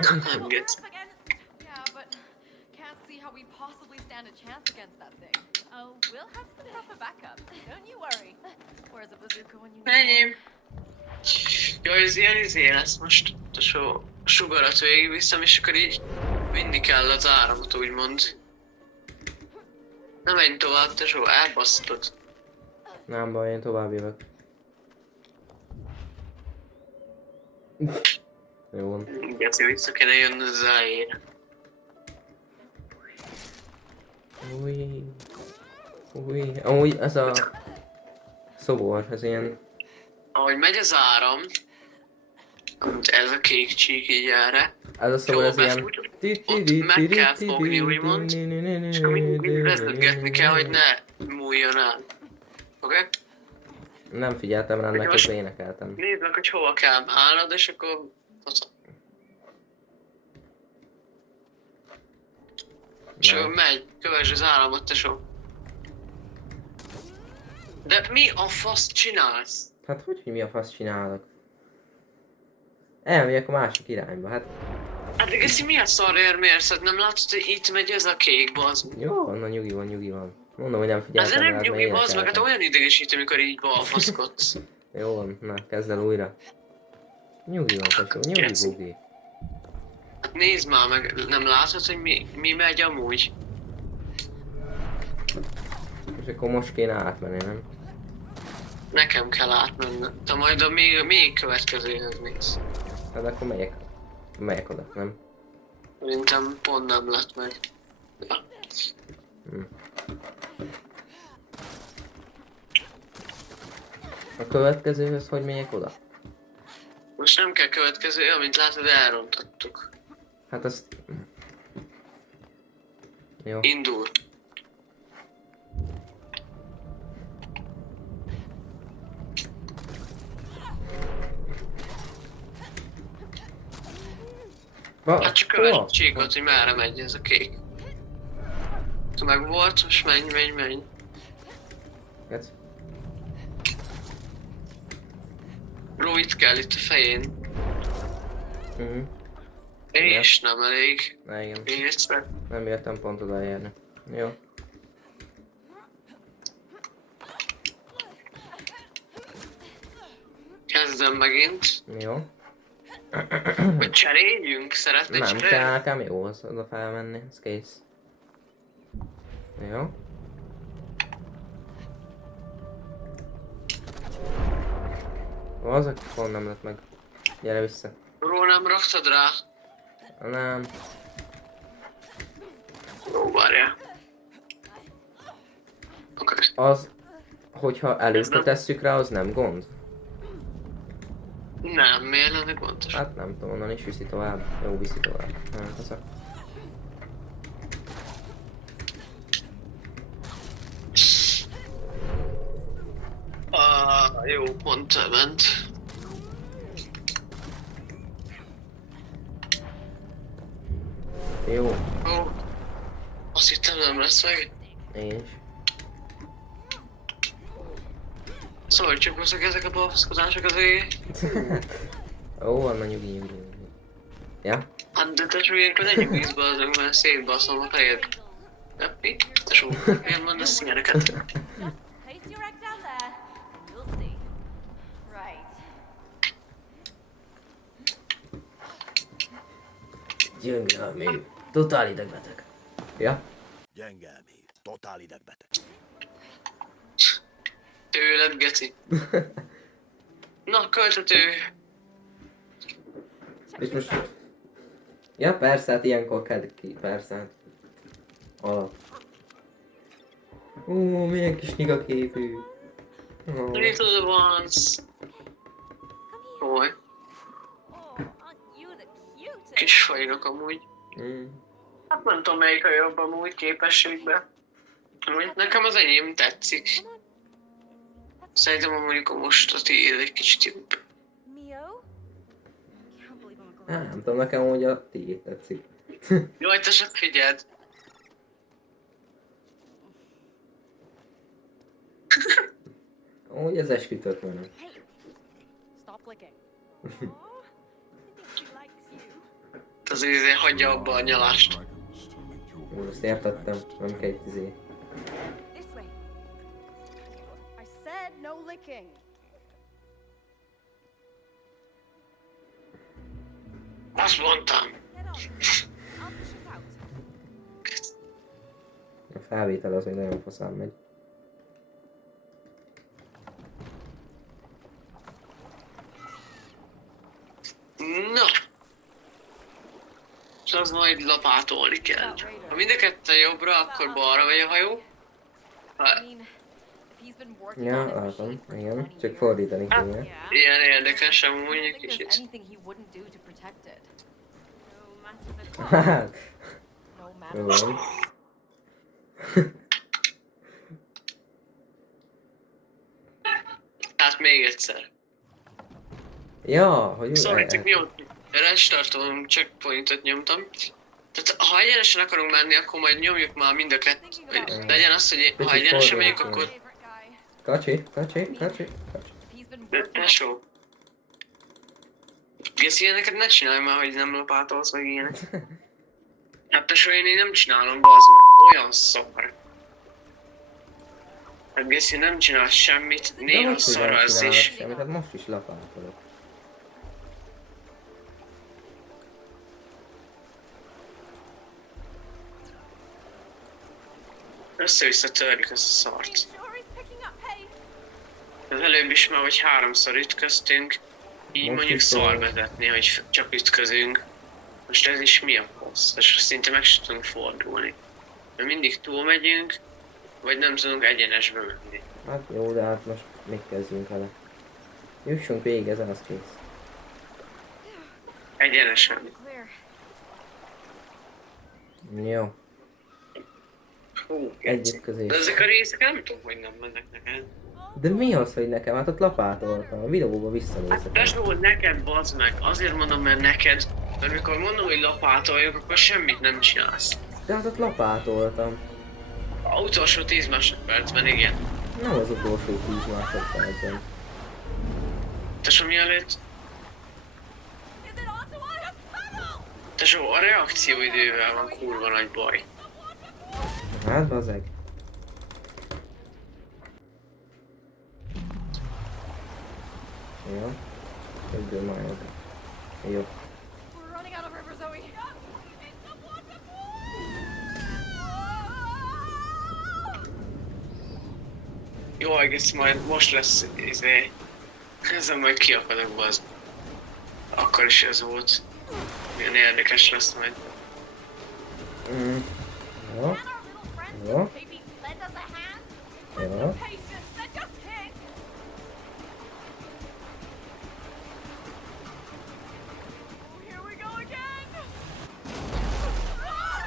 Nem get. Yeah, but can't see how we possibly stand a chance against that thing. Oh, we'll have some help a backup. Don't you worry. Where's a bazooka when you need Enyém. Jaj, ez ilyen izé lesz most. A sugarat végigviszem, és akkor így vinni kell az áramot, úgymond. Ne menj tovább, tesó, elbasztod. Nem baj, én tovább jövök. Jó van. Geci, vissza kéne jönni az elejére. Új. Új. Amúgy ez a szobor, ez ilyen... Ahogy megy az áram, ez a kék csík így erre, Ez a szobor, Jó, ez ilyen... ott meg kell fogni, úgymond, és akkor mindig vezetgetni kell, hogy ne múljon el. Oké? Nem figyeltem rá, Most- közben énekeltem. Nézd meg, hogy hova kell állnod, és akkor... És akkor megy, kövesd az áramot, tesó. De mi a fasz csinálsz? Hát hogy mi a fasz csinálok? Elmegyek a másik irányba, hát Hát igaz, mi a szarért mérsz? Hát nem látod, hogy itt megy ez a kék, bazd? jó van, na nyugi van. Mondom, hogy nem figyeltem Ez nem rád, mert nyugi, bazd meg, hát énekeltem. olyan idegesítő, amikor így balfaszkodsz. Jó van, na kezd el újra. Nyugi van, tesó, nyugi Geci. bugi. Hát nézd már meg, nem látod, hogy mi megy amúgy? És akkor most kéne átmenni, nem? Nekem kell átmennem. Te majd a még következőhöz mész. Hát akkor megyek oda, nem? Szerintem pont nem lett meg. Ja. A következőhöz hogy megyek oda? Most nem kell következő, amint látod, elrontottuk. Hát az... Jó. Indul. Hát csak kövesd a csíkot, hogy merre megy ez a kék. Meg volt, most menj. Hát, Bro, itt kell, itt a fején. mhm. És nem elég. Na igen, Észre. nem értem pont odaérni. Jó. Kezdem megint. Jó. Vagy cseréljünk? Szeretnéd Nem cserélni? kell, nekem jó az oda felmenni, ez kész. Jó. Az a pont nem lett meg. Gyere vissza. Bro, nem raktad rá? Nem. Ó, várjál. Oké. Az, hogyha előtte nem- tesszük rá, az nem gond? Nem, miért lenne gondos? Hát nem tudom, onnan is viszi tovább. Jó, viszi tovább. Nem, teszek. Jó, pont ment. Jó, Ó, azt hittem nem lesz meg. én is. Szóval csak hozok ezek a balfaszkodások azért. Ó, van, nyugi. Ja? Hát de te csak ilyenkor ne nyugíts be azok, mert szétbaszom a fejed. De mi? Tesó, miért mondasz ilyeneket? Just place your egg down there, and you'll see. Right. Gyöngelmű. Totál idegbeteg. Ja? Gyengelmű, totál idegbeteg. Tőled, geci. Na, költető. És most... Ja, persze, hát ilyenkor kell ki, persze. Hát. Alap. Milyen kis nyigaképű. Little ones. Oly, Oh, aren't you the cutest? kis fajnak amúgy. Mm. Hát nem tudom melyik a jobb amúgy képességben. Amúgy nekem az enyém tetszik. Szerintem amúgy a most a tiéd egy kicsit jobb. Mio? Can't believe I'm a Nem tudom, nekem úgy a tiéd tetszik. Jaj, te se figyeld. Úgy ez eskütött volna. Hey, stop licking. Aw, I think she likes you. Azért hagyja abba a nyalást. Dragons to make your Úgy azt értettem, nem kell itt This way. I said no licking. Azt mondtam. Get on. I'll push us out. A felvétel az még nagyon faszán megy. Na. És az majd lapátolni kell. Ha mind a ketten jobbra, akkor balra megy a hajó. Ha I mean, if he's been working Ja, on it for látom, shit for igen. 20 Csak years, fordítani kéne. Yeah. ilyen érdekes amúgy I egy don't think there's kicsit. anything he wouldn't do to protect it. No matter the cost. Hát, No matter jó what. van. Hát még egyszer. Ja, hogy Szóval csak mióta restartom, checkpointot nyomtam. Tehát ha egyenesen akarunk menni, akkor majd nyomjuk már mind a kettőt. Vagy legyen az, hogy ha Picit egyenesen megyünk, fordulni akkor... Favorite guy. Kacsi. If he's been De working on tesó. Gész, ilyeneket ne csinálj már, hogy nem lapátolsz, meg ilyenek. Hát tesó, én így nem csinálom, bazd meg. Olyan szar. Hát Gész, nem csinálsz semmit, De néha most hogy nem szarálsz csinálok is. semmit, hát most is lapátolok. Össze-vissza törjük ezt a He szart. sure is picking up pace. Az előbb is már, hogy 3-szor ütköztünk, így Most mondjuk is szar szar. vezetni, hogy csak ütközünk. Most ez is mi a fasz? És szinte meg sem tudunk fordulni. Mert mindig túl megyünk, vagy nem tudunk egyenesbe menni. Hát jó, de hát most még kezdjünk vele. Jussunk végig, ezen az kész. Egyenesen. clear. Jó, Hú, egy geci. ütközés. De ezek a részek nem tudom, hogy nem mennek neked. De mi az, hogy nekem? Hát ott lapátoltam. A videóba Hát visszanézek. tesó, neked bazd meg. Azért mondom, mert neked. Mert mikor mondom, hogy lapátoljuk, akkor semmit nem csinálsz. De hát ott lapátoltam. A utolsó 10 másodpercben, igen. Nem az utolsó 10 másodpercben. Tesó, mielőtt? Is it onto us? Paddle! Tesó, a reakcióidővel van kurva nagy baj. Hát bazeg. Jó. Egyből már jobb. Jó. We're running out of river, Zoe. It's a waterfall! Jó, egész majd most lesz ezen majd kiakadok, bazd. Akkor is ez volt. Milyen érdekes lesz majd. Mm. Jó. Can our little friends Ja. maybe lend us a hand? Jó. Patience, they're just kids! Oh, here we go again!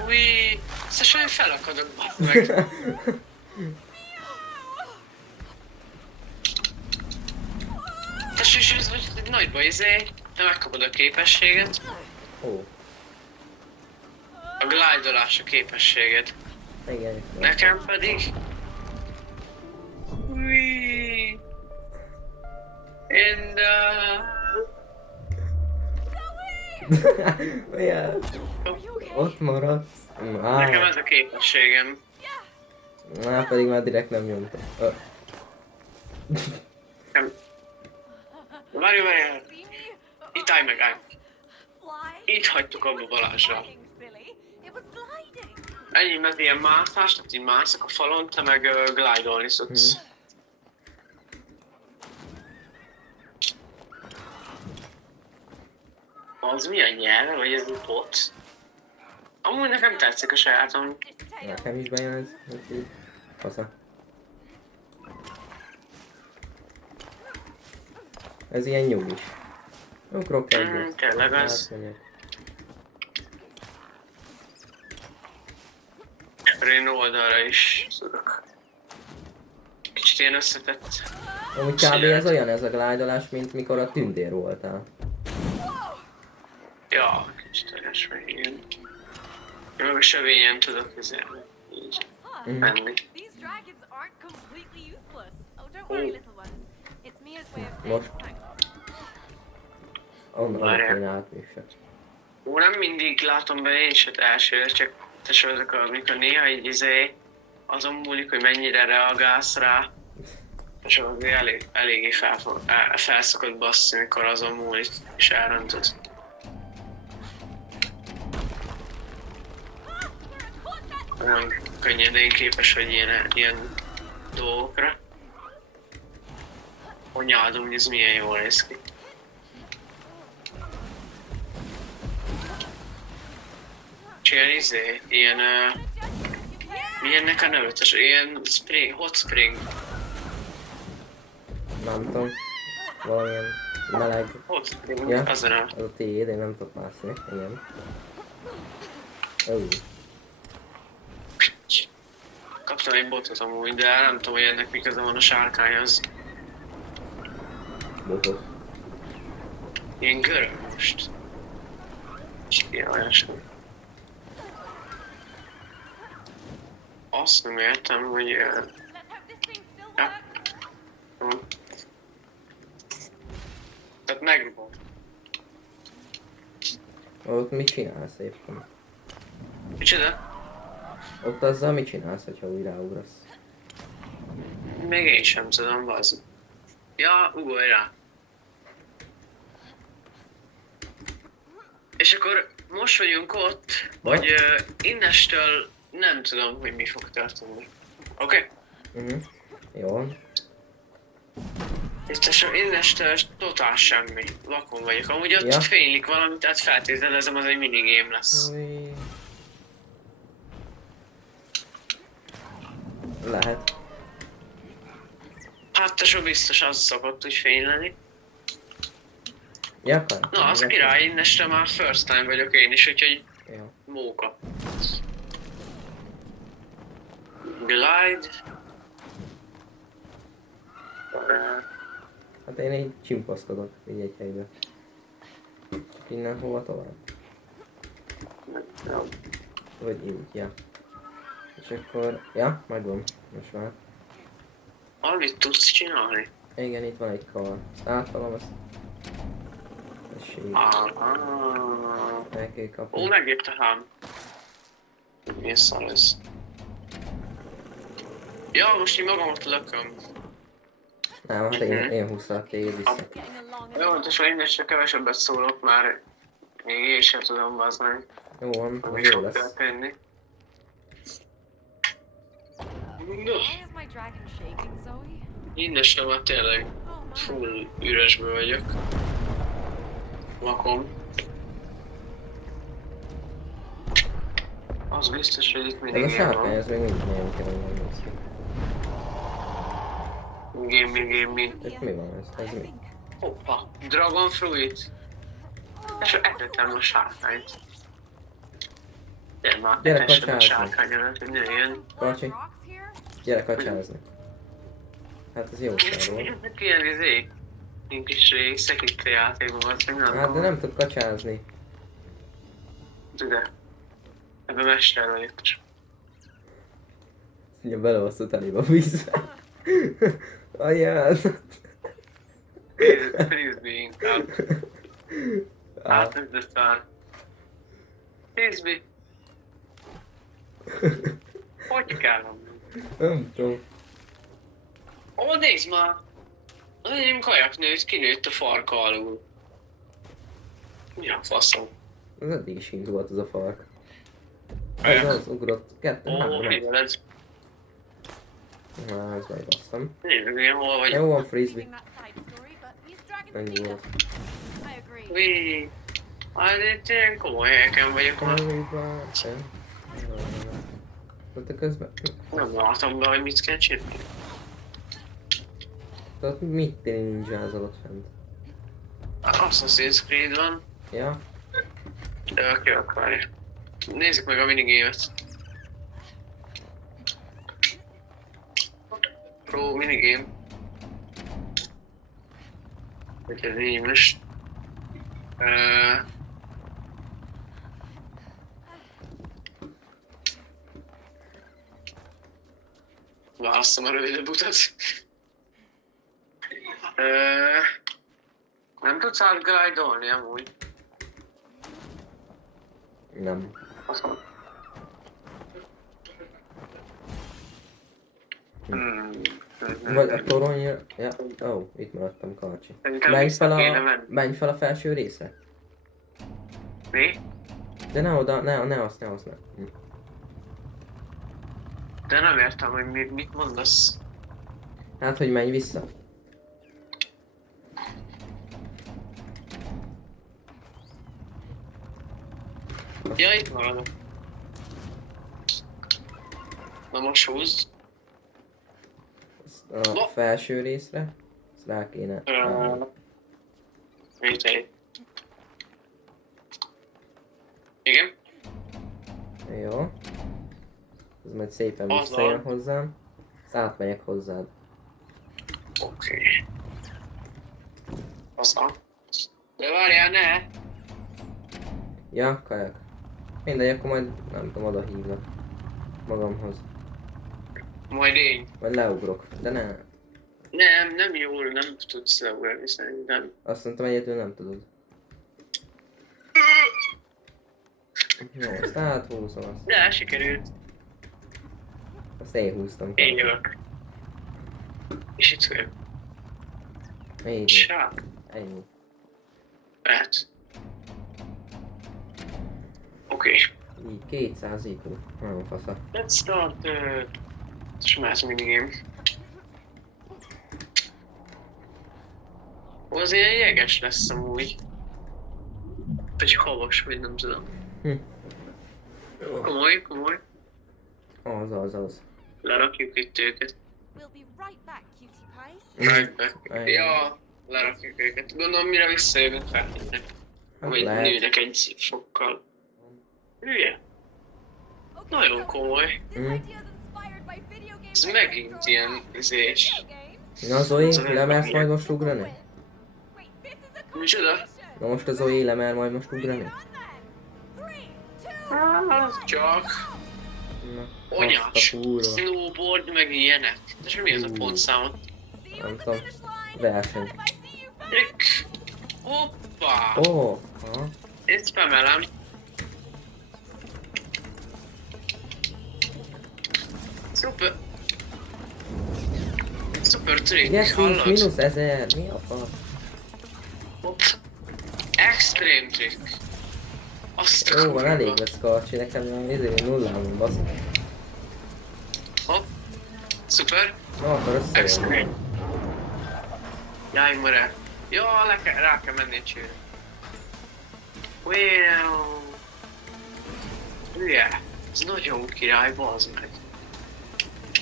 Ui, szóval felakadok, bazd meg. nagyba te megkapod a képességet, Ó, a glide-olás a képességed. igen. Nekem pedig... Ui. In the... Milyen? Ott maradsz. Nekem ez a képességem. Pedig már direkt nem nyomtam. Várj. Itt állj meg, állj. Fly? Itt hagytuk abba Balázsra. Flying, silly. It was gliding. Ennyi, mert ilyen mászás, tehát így mászok a falon, te meg glide-olni szoksz. Az milyen nyelve, vagy ez egy bot? Amúgy nekem tetszik a sajátom. Nekem is bejön ez. Úgyhogy fasza. Ez ilyen nyugis. Ugrok egyet. Tényleg az. Átmegyek. Én oldalra is tudok. Kicsit ilyen összetett. Amúgy kb. Ez olyan ez a glide-olás, mint mikor a tündér voltál. Ja, kicsit olyasmi, igen. Én meg a sövényen tudok ezért így menni. These dragons aren't completely useless. Oh, don't worry, little ones. It's Mia's way of saying Most. thanks. Onnan kéne átni se. Ó, nem mindig látom be én se első, csak te sorozok, amikor néha így azon múlik, hogy mennyire reagálsz rá. És azért eléggé felszokott basszni, mikor azon múlik, és elrontod. Nem könnyedén képes, hogy ilyen dolgokra. Anyádom, hogy ez milyen jól néz ki. És ilyen milyennek a nevetes? Ilyen hot spring. Nem tudom. Valamilyen meleg. Hot spring, Ja. az a neve. Az a tiéd, én nem tudok mászni. Igen. Ó. Kaptam egy botot amúgy, de nem tudom, hogy ennek mi köze van a sárkányhoz. Botot. Ilyen görög most. Ilyen olyasmi. Azt nem értem, hogy... Let's hope this thing still works. Tehát megrúgom. Ott mit csinálsz éppen? Micsoda? Ott azzal mit csinálsz, hogyha úgy ráugrasz? Még én sem tudom, bazd. Ja, ugorj rá. És akkor most vagyunk ott, hogy innestől nem tudom, hogy mi fog történni. Oké? Jó. És innestől totál semmi. Vakon vagyok. Amúgy ott Ja. fénylik valami, tehát feltételezem, az egy minigame lesz. Új. Lehet. Hát te biztos az szokott úgy fényleni. Ja, akar? Na, az király, innestől már first time vagyok én is, úgyhogy Jó. móka. Glide. Hát én így csimpaszkodok így egy helybe. Innen hova tovább? Vagy így, ja. És akkor, ja, megvan. Most már. Valamit tudsz csinálni? Igen, itt van egy kar. Ezt átvalom, ezt... Tessék, el kell Ó, kapni. megírta hám. Milyen szar ez? Ja, most én magamat lököm. Nem, hát én húzzak téged vissza. Getting along Jó, hát és ha én csak kevesebbet szólok, már még én sem tudom bazdani, Jó van, hogy az mi jó fog lesz. történni. Why is my dragon shaking, Zoe? Mindesen már tényleg Oh my. full üresből vagyok. Lakom. Az biztos, hogy itt Ez mindig a ilyen sárkány, van. ez még mindig nagyon kemény néz ki. Game. Ez mi van ez? Ez mi? Hoppa, Dragon Fruit. És etetem a sárkányt. Gyere már, Gyere, etessed a kacsázni. sárkányodat, hogy nőjön. Kacsi, Rocks here? gyere kacsázni. Hát ez jó szar volt. Ilyen Én kis részek itt a játékban, nem Hát de nem tud kacsázni. De. Ebben mester vagyok. Ugye beleosztott elébe a vízbe. Ajján. Frisbee inkább. Hát ez de szár. Frisbee. Hogy kell mondani? Nem tudom. Ó, nézd már! Az enyém kajaknőt kinőtt a farka alul. Mi a faszom? Az eddig is indult az a fark. Kajak. Az ugrott. Kettő, Ó, három. mi van ez? Na, ez megbasszam. Nézzük, én hol vagyok. Jó van frisbee. That side story, but these dragons Ennyi need volt. us. I agree. Ui. Hát itt ilyen komoly helyeken vagyok már. De közben... Nem látom be, hogy mit kell csinálni. Tehát mit tényleg ninjázol ott fent? Assassin's Creed van. Ja? De aki akarja. Nézzük meg a minigémet. Pro minigame. Hogy ez így most. Választom a rövidebb utat. Nem tudsz átguide-olni amúgy? Nem. Azon. Vagy a toronyra... Ja, ó, itt maradtam, Karcsi. Szerintem Menj vissza fel kéne a... menni. Menj fel a felső részre. Mi? De ne oda, ne azt. Hm. De nem értem, hogy mit mondasz. Hát, hogy menj vissza. Ja, itt maradok. Na most húzd. A felső részre. Ezt rá kéne állni. Mit egy? Igen? Jó. Ez majd szépen Azzal. visszajön hozzám. Ezt átmegyek hozzád. Oké. Aztán. De várjál, ne! Ja, kajak. Mindegy, akkor majd nem tudom, oda hívlak. Magamhoz. Majd én. Vagy leugrok. De ne. Nem jól, nem tudsz leugrani szerintem. Azt mondtam, egyedül nem tudod. Jó, ezt áthúzom azt. De sikerült. Azt én húztam. Én jövök. És itt vagyok. Így. Sá. Ennyi. Lehet. Oké. Így 200 IQ. Nagyon fasza. Let's start the smash minigame. Az ilyen jeges lesz amúgy. Vagy havas, vagy nem tudom. Hm. Komoly. Az. Lerakjuk itt őket. We'll be right back, cutie pies. Right. Ja, lerakjuk őket. Gondolom mire visszajövünk felhinnek. Vagy lehet. nőnek egy fokkal. Hülye. Okay, Nagyon so komoly. this idea is inspired by video games. Ez I've megint thrown ilyen out. izés. Video games? Na Zoe, Az a lemersz majd most Win. ugrani? Wait, this is a Micsoda? competition. Na most a Zoe lemer majd most ugrani? Bring it on then. 3, 2, Az csak Na, anyás, azt a kurva. snowboard meg ilyenek. És mi az a pontszámot? See you Nem at the tudom. finish line. Verseny. If I see you first. Rick. Hoppá! Ó, ha. Ezt spamelem. Szuper. Szuper trick, Yes, hallod? mínusz 1000, mi a fasz? Hopp. Extreme trick. Azt a Jó, van, kurva. elég lesz Karcsi, nekem nullám van, basz. Hopp. Szuper. Na, akkor összejön. Extreme. Jaj, more. Jó, rá kell menni egy csőre. Wow. Hülye. Ez nagyon király, bazd meg.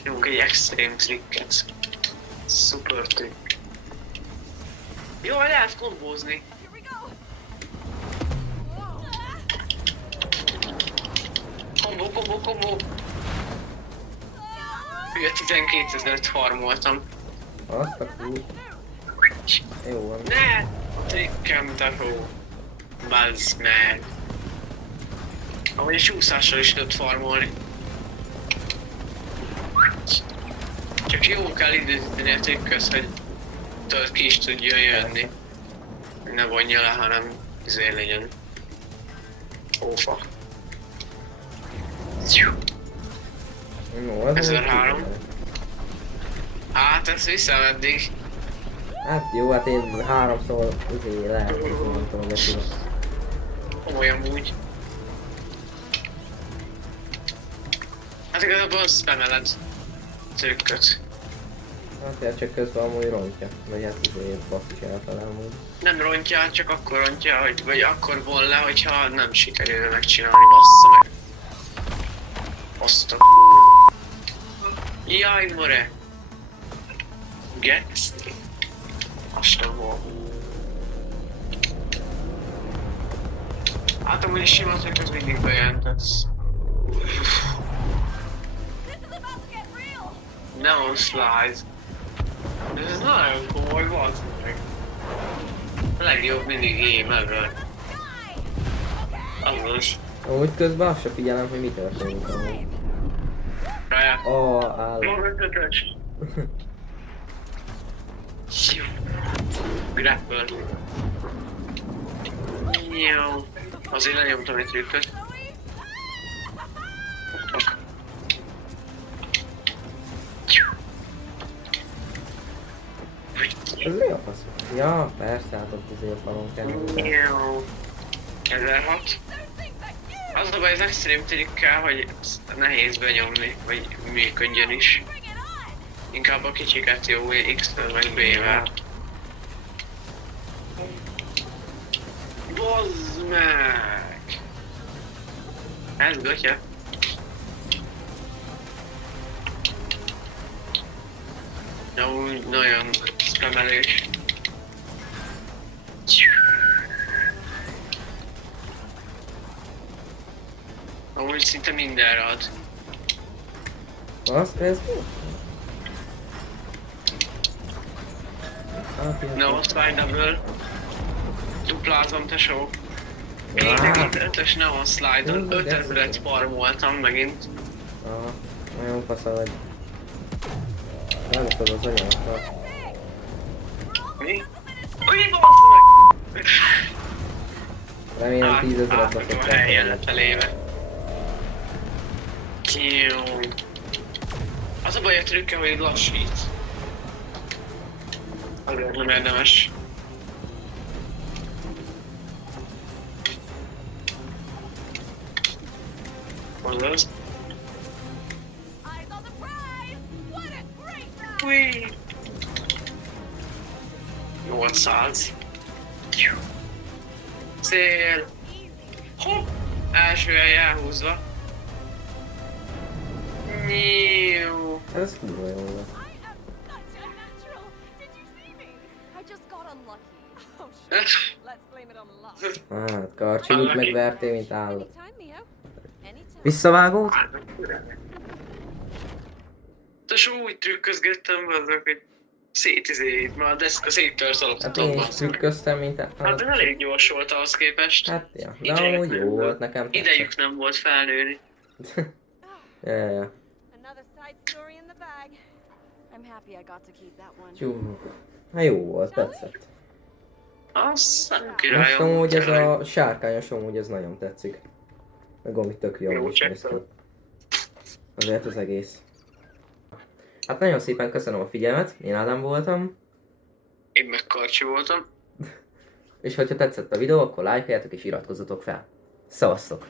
Nyomunk egy extreme tricket. Super trick. Jó, lehet kombózni. Here we go. Kombó. Hülye, 12 000-et farmoltam. Azt a kurva. Jó van. Ne! Trikkem, te hó. Bazd meg. Ahogy a csúszással is tudod farmolni. Csak jó kell időzíteni a trükköz, hogy tudod ki is tudjon jönni. Ne vonja le, hanem izé legyen. Ófa. Jó, az 1003. Hát ezt viszem eddig. Hát jó, hát én háromszor izé lehet, hogy nem tudom, hogy tudom. Komolyan úgy. Hát igazából spameled trükköt. Hát ja, csak közben amúgy rontja. Vagy hát izé bassz is elfele amúgy. Nem rontja, csak akkor rontja, hogy, vagy akkor von le, hogyha nem sikerül megcsinálni, bassza meg. Azt a kurva. Jaj, more! Getszi. Azt a volt. Hát amúgy is sima trükköz mindig bejelentetsz. Neon slide. De ez nagyon komoly, bazd meg. A legjobb mindig game ever. Azaz. Amúgy közben azt se figyelem, hogy mi történik amúgy. Rájá. Áll. Magadötös. Grapple. Jó. Azért lenyomtam egy trükköt. Ez mi a fasz? Ja, persze, hát ott izé a falon kell. Jó. 1006. Az a baj az extrém trükkel, hogy nehéz benyomni, vagy működjön is. Inkább a kicsiket jó, X-tel meg B-vel. Bazd meg! Ez gatya. Jó, nagyon spamelős. Amúgy szinte mindenre ad. Azt ez mi? Hát, én- No slide double. Duplázom, tesó. Mindig az 5-ös Neon Slide-on 5000-et farmoltam megint. Aha, nagyon fasza vagy. Nem szed az anyákkal. Mi? Új, bassz meg! Remélem 10 000-et Átadom a helyen leteléve. Jó. Az a baj a trükke, hogy lassít. Azért nem érdemes. Azaz. Eyes on the prize! What a great ride! Új! 800. Szél. Hopp! Első hely elhúzva. Nyíú. Ez kurva jó volt. I am such a natural! Did you see me? I just got unlucky. Oh shit. Let's blame it on luck. Hát, Karcsi úgy megvertél, mint állat. Anytime, Mio. Anytime. Visszavágót? És úgy trükközgettem azok, hogy szétizét, már a deszka széttört Hát alaptatom. én is trükköztem, mint Hát elég gyors volt ahhoz képest. Hát, ja. De amúgy jó volt, nekem Idejük tetszett. nem volt felnőni. Ja. Another side story in the bag. I'm happy I got to keep that one. Tyú. Hát jó volt, tetszett. Az nem Most királyom. amúgy ez a sárkányos, amúgy ez nagyon tetszik. Meg amúgy tök jó Jó, is néz ki. csekkolom. Azért az egész. Hát nagyon szépen köszönöm a figyelmet, én Ádám voltam. Én meg Karcsi voltam. És hogyha tetszett a videó, akkor lájkoljátok és iratkozzatok fel. Szevasztok!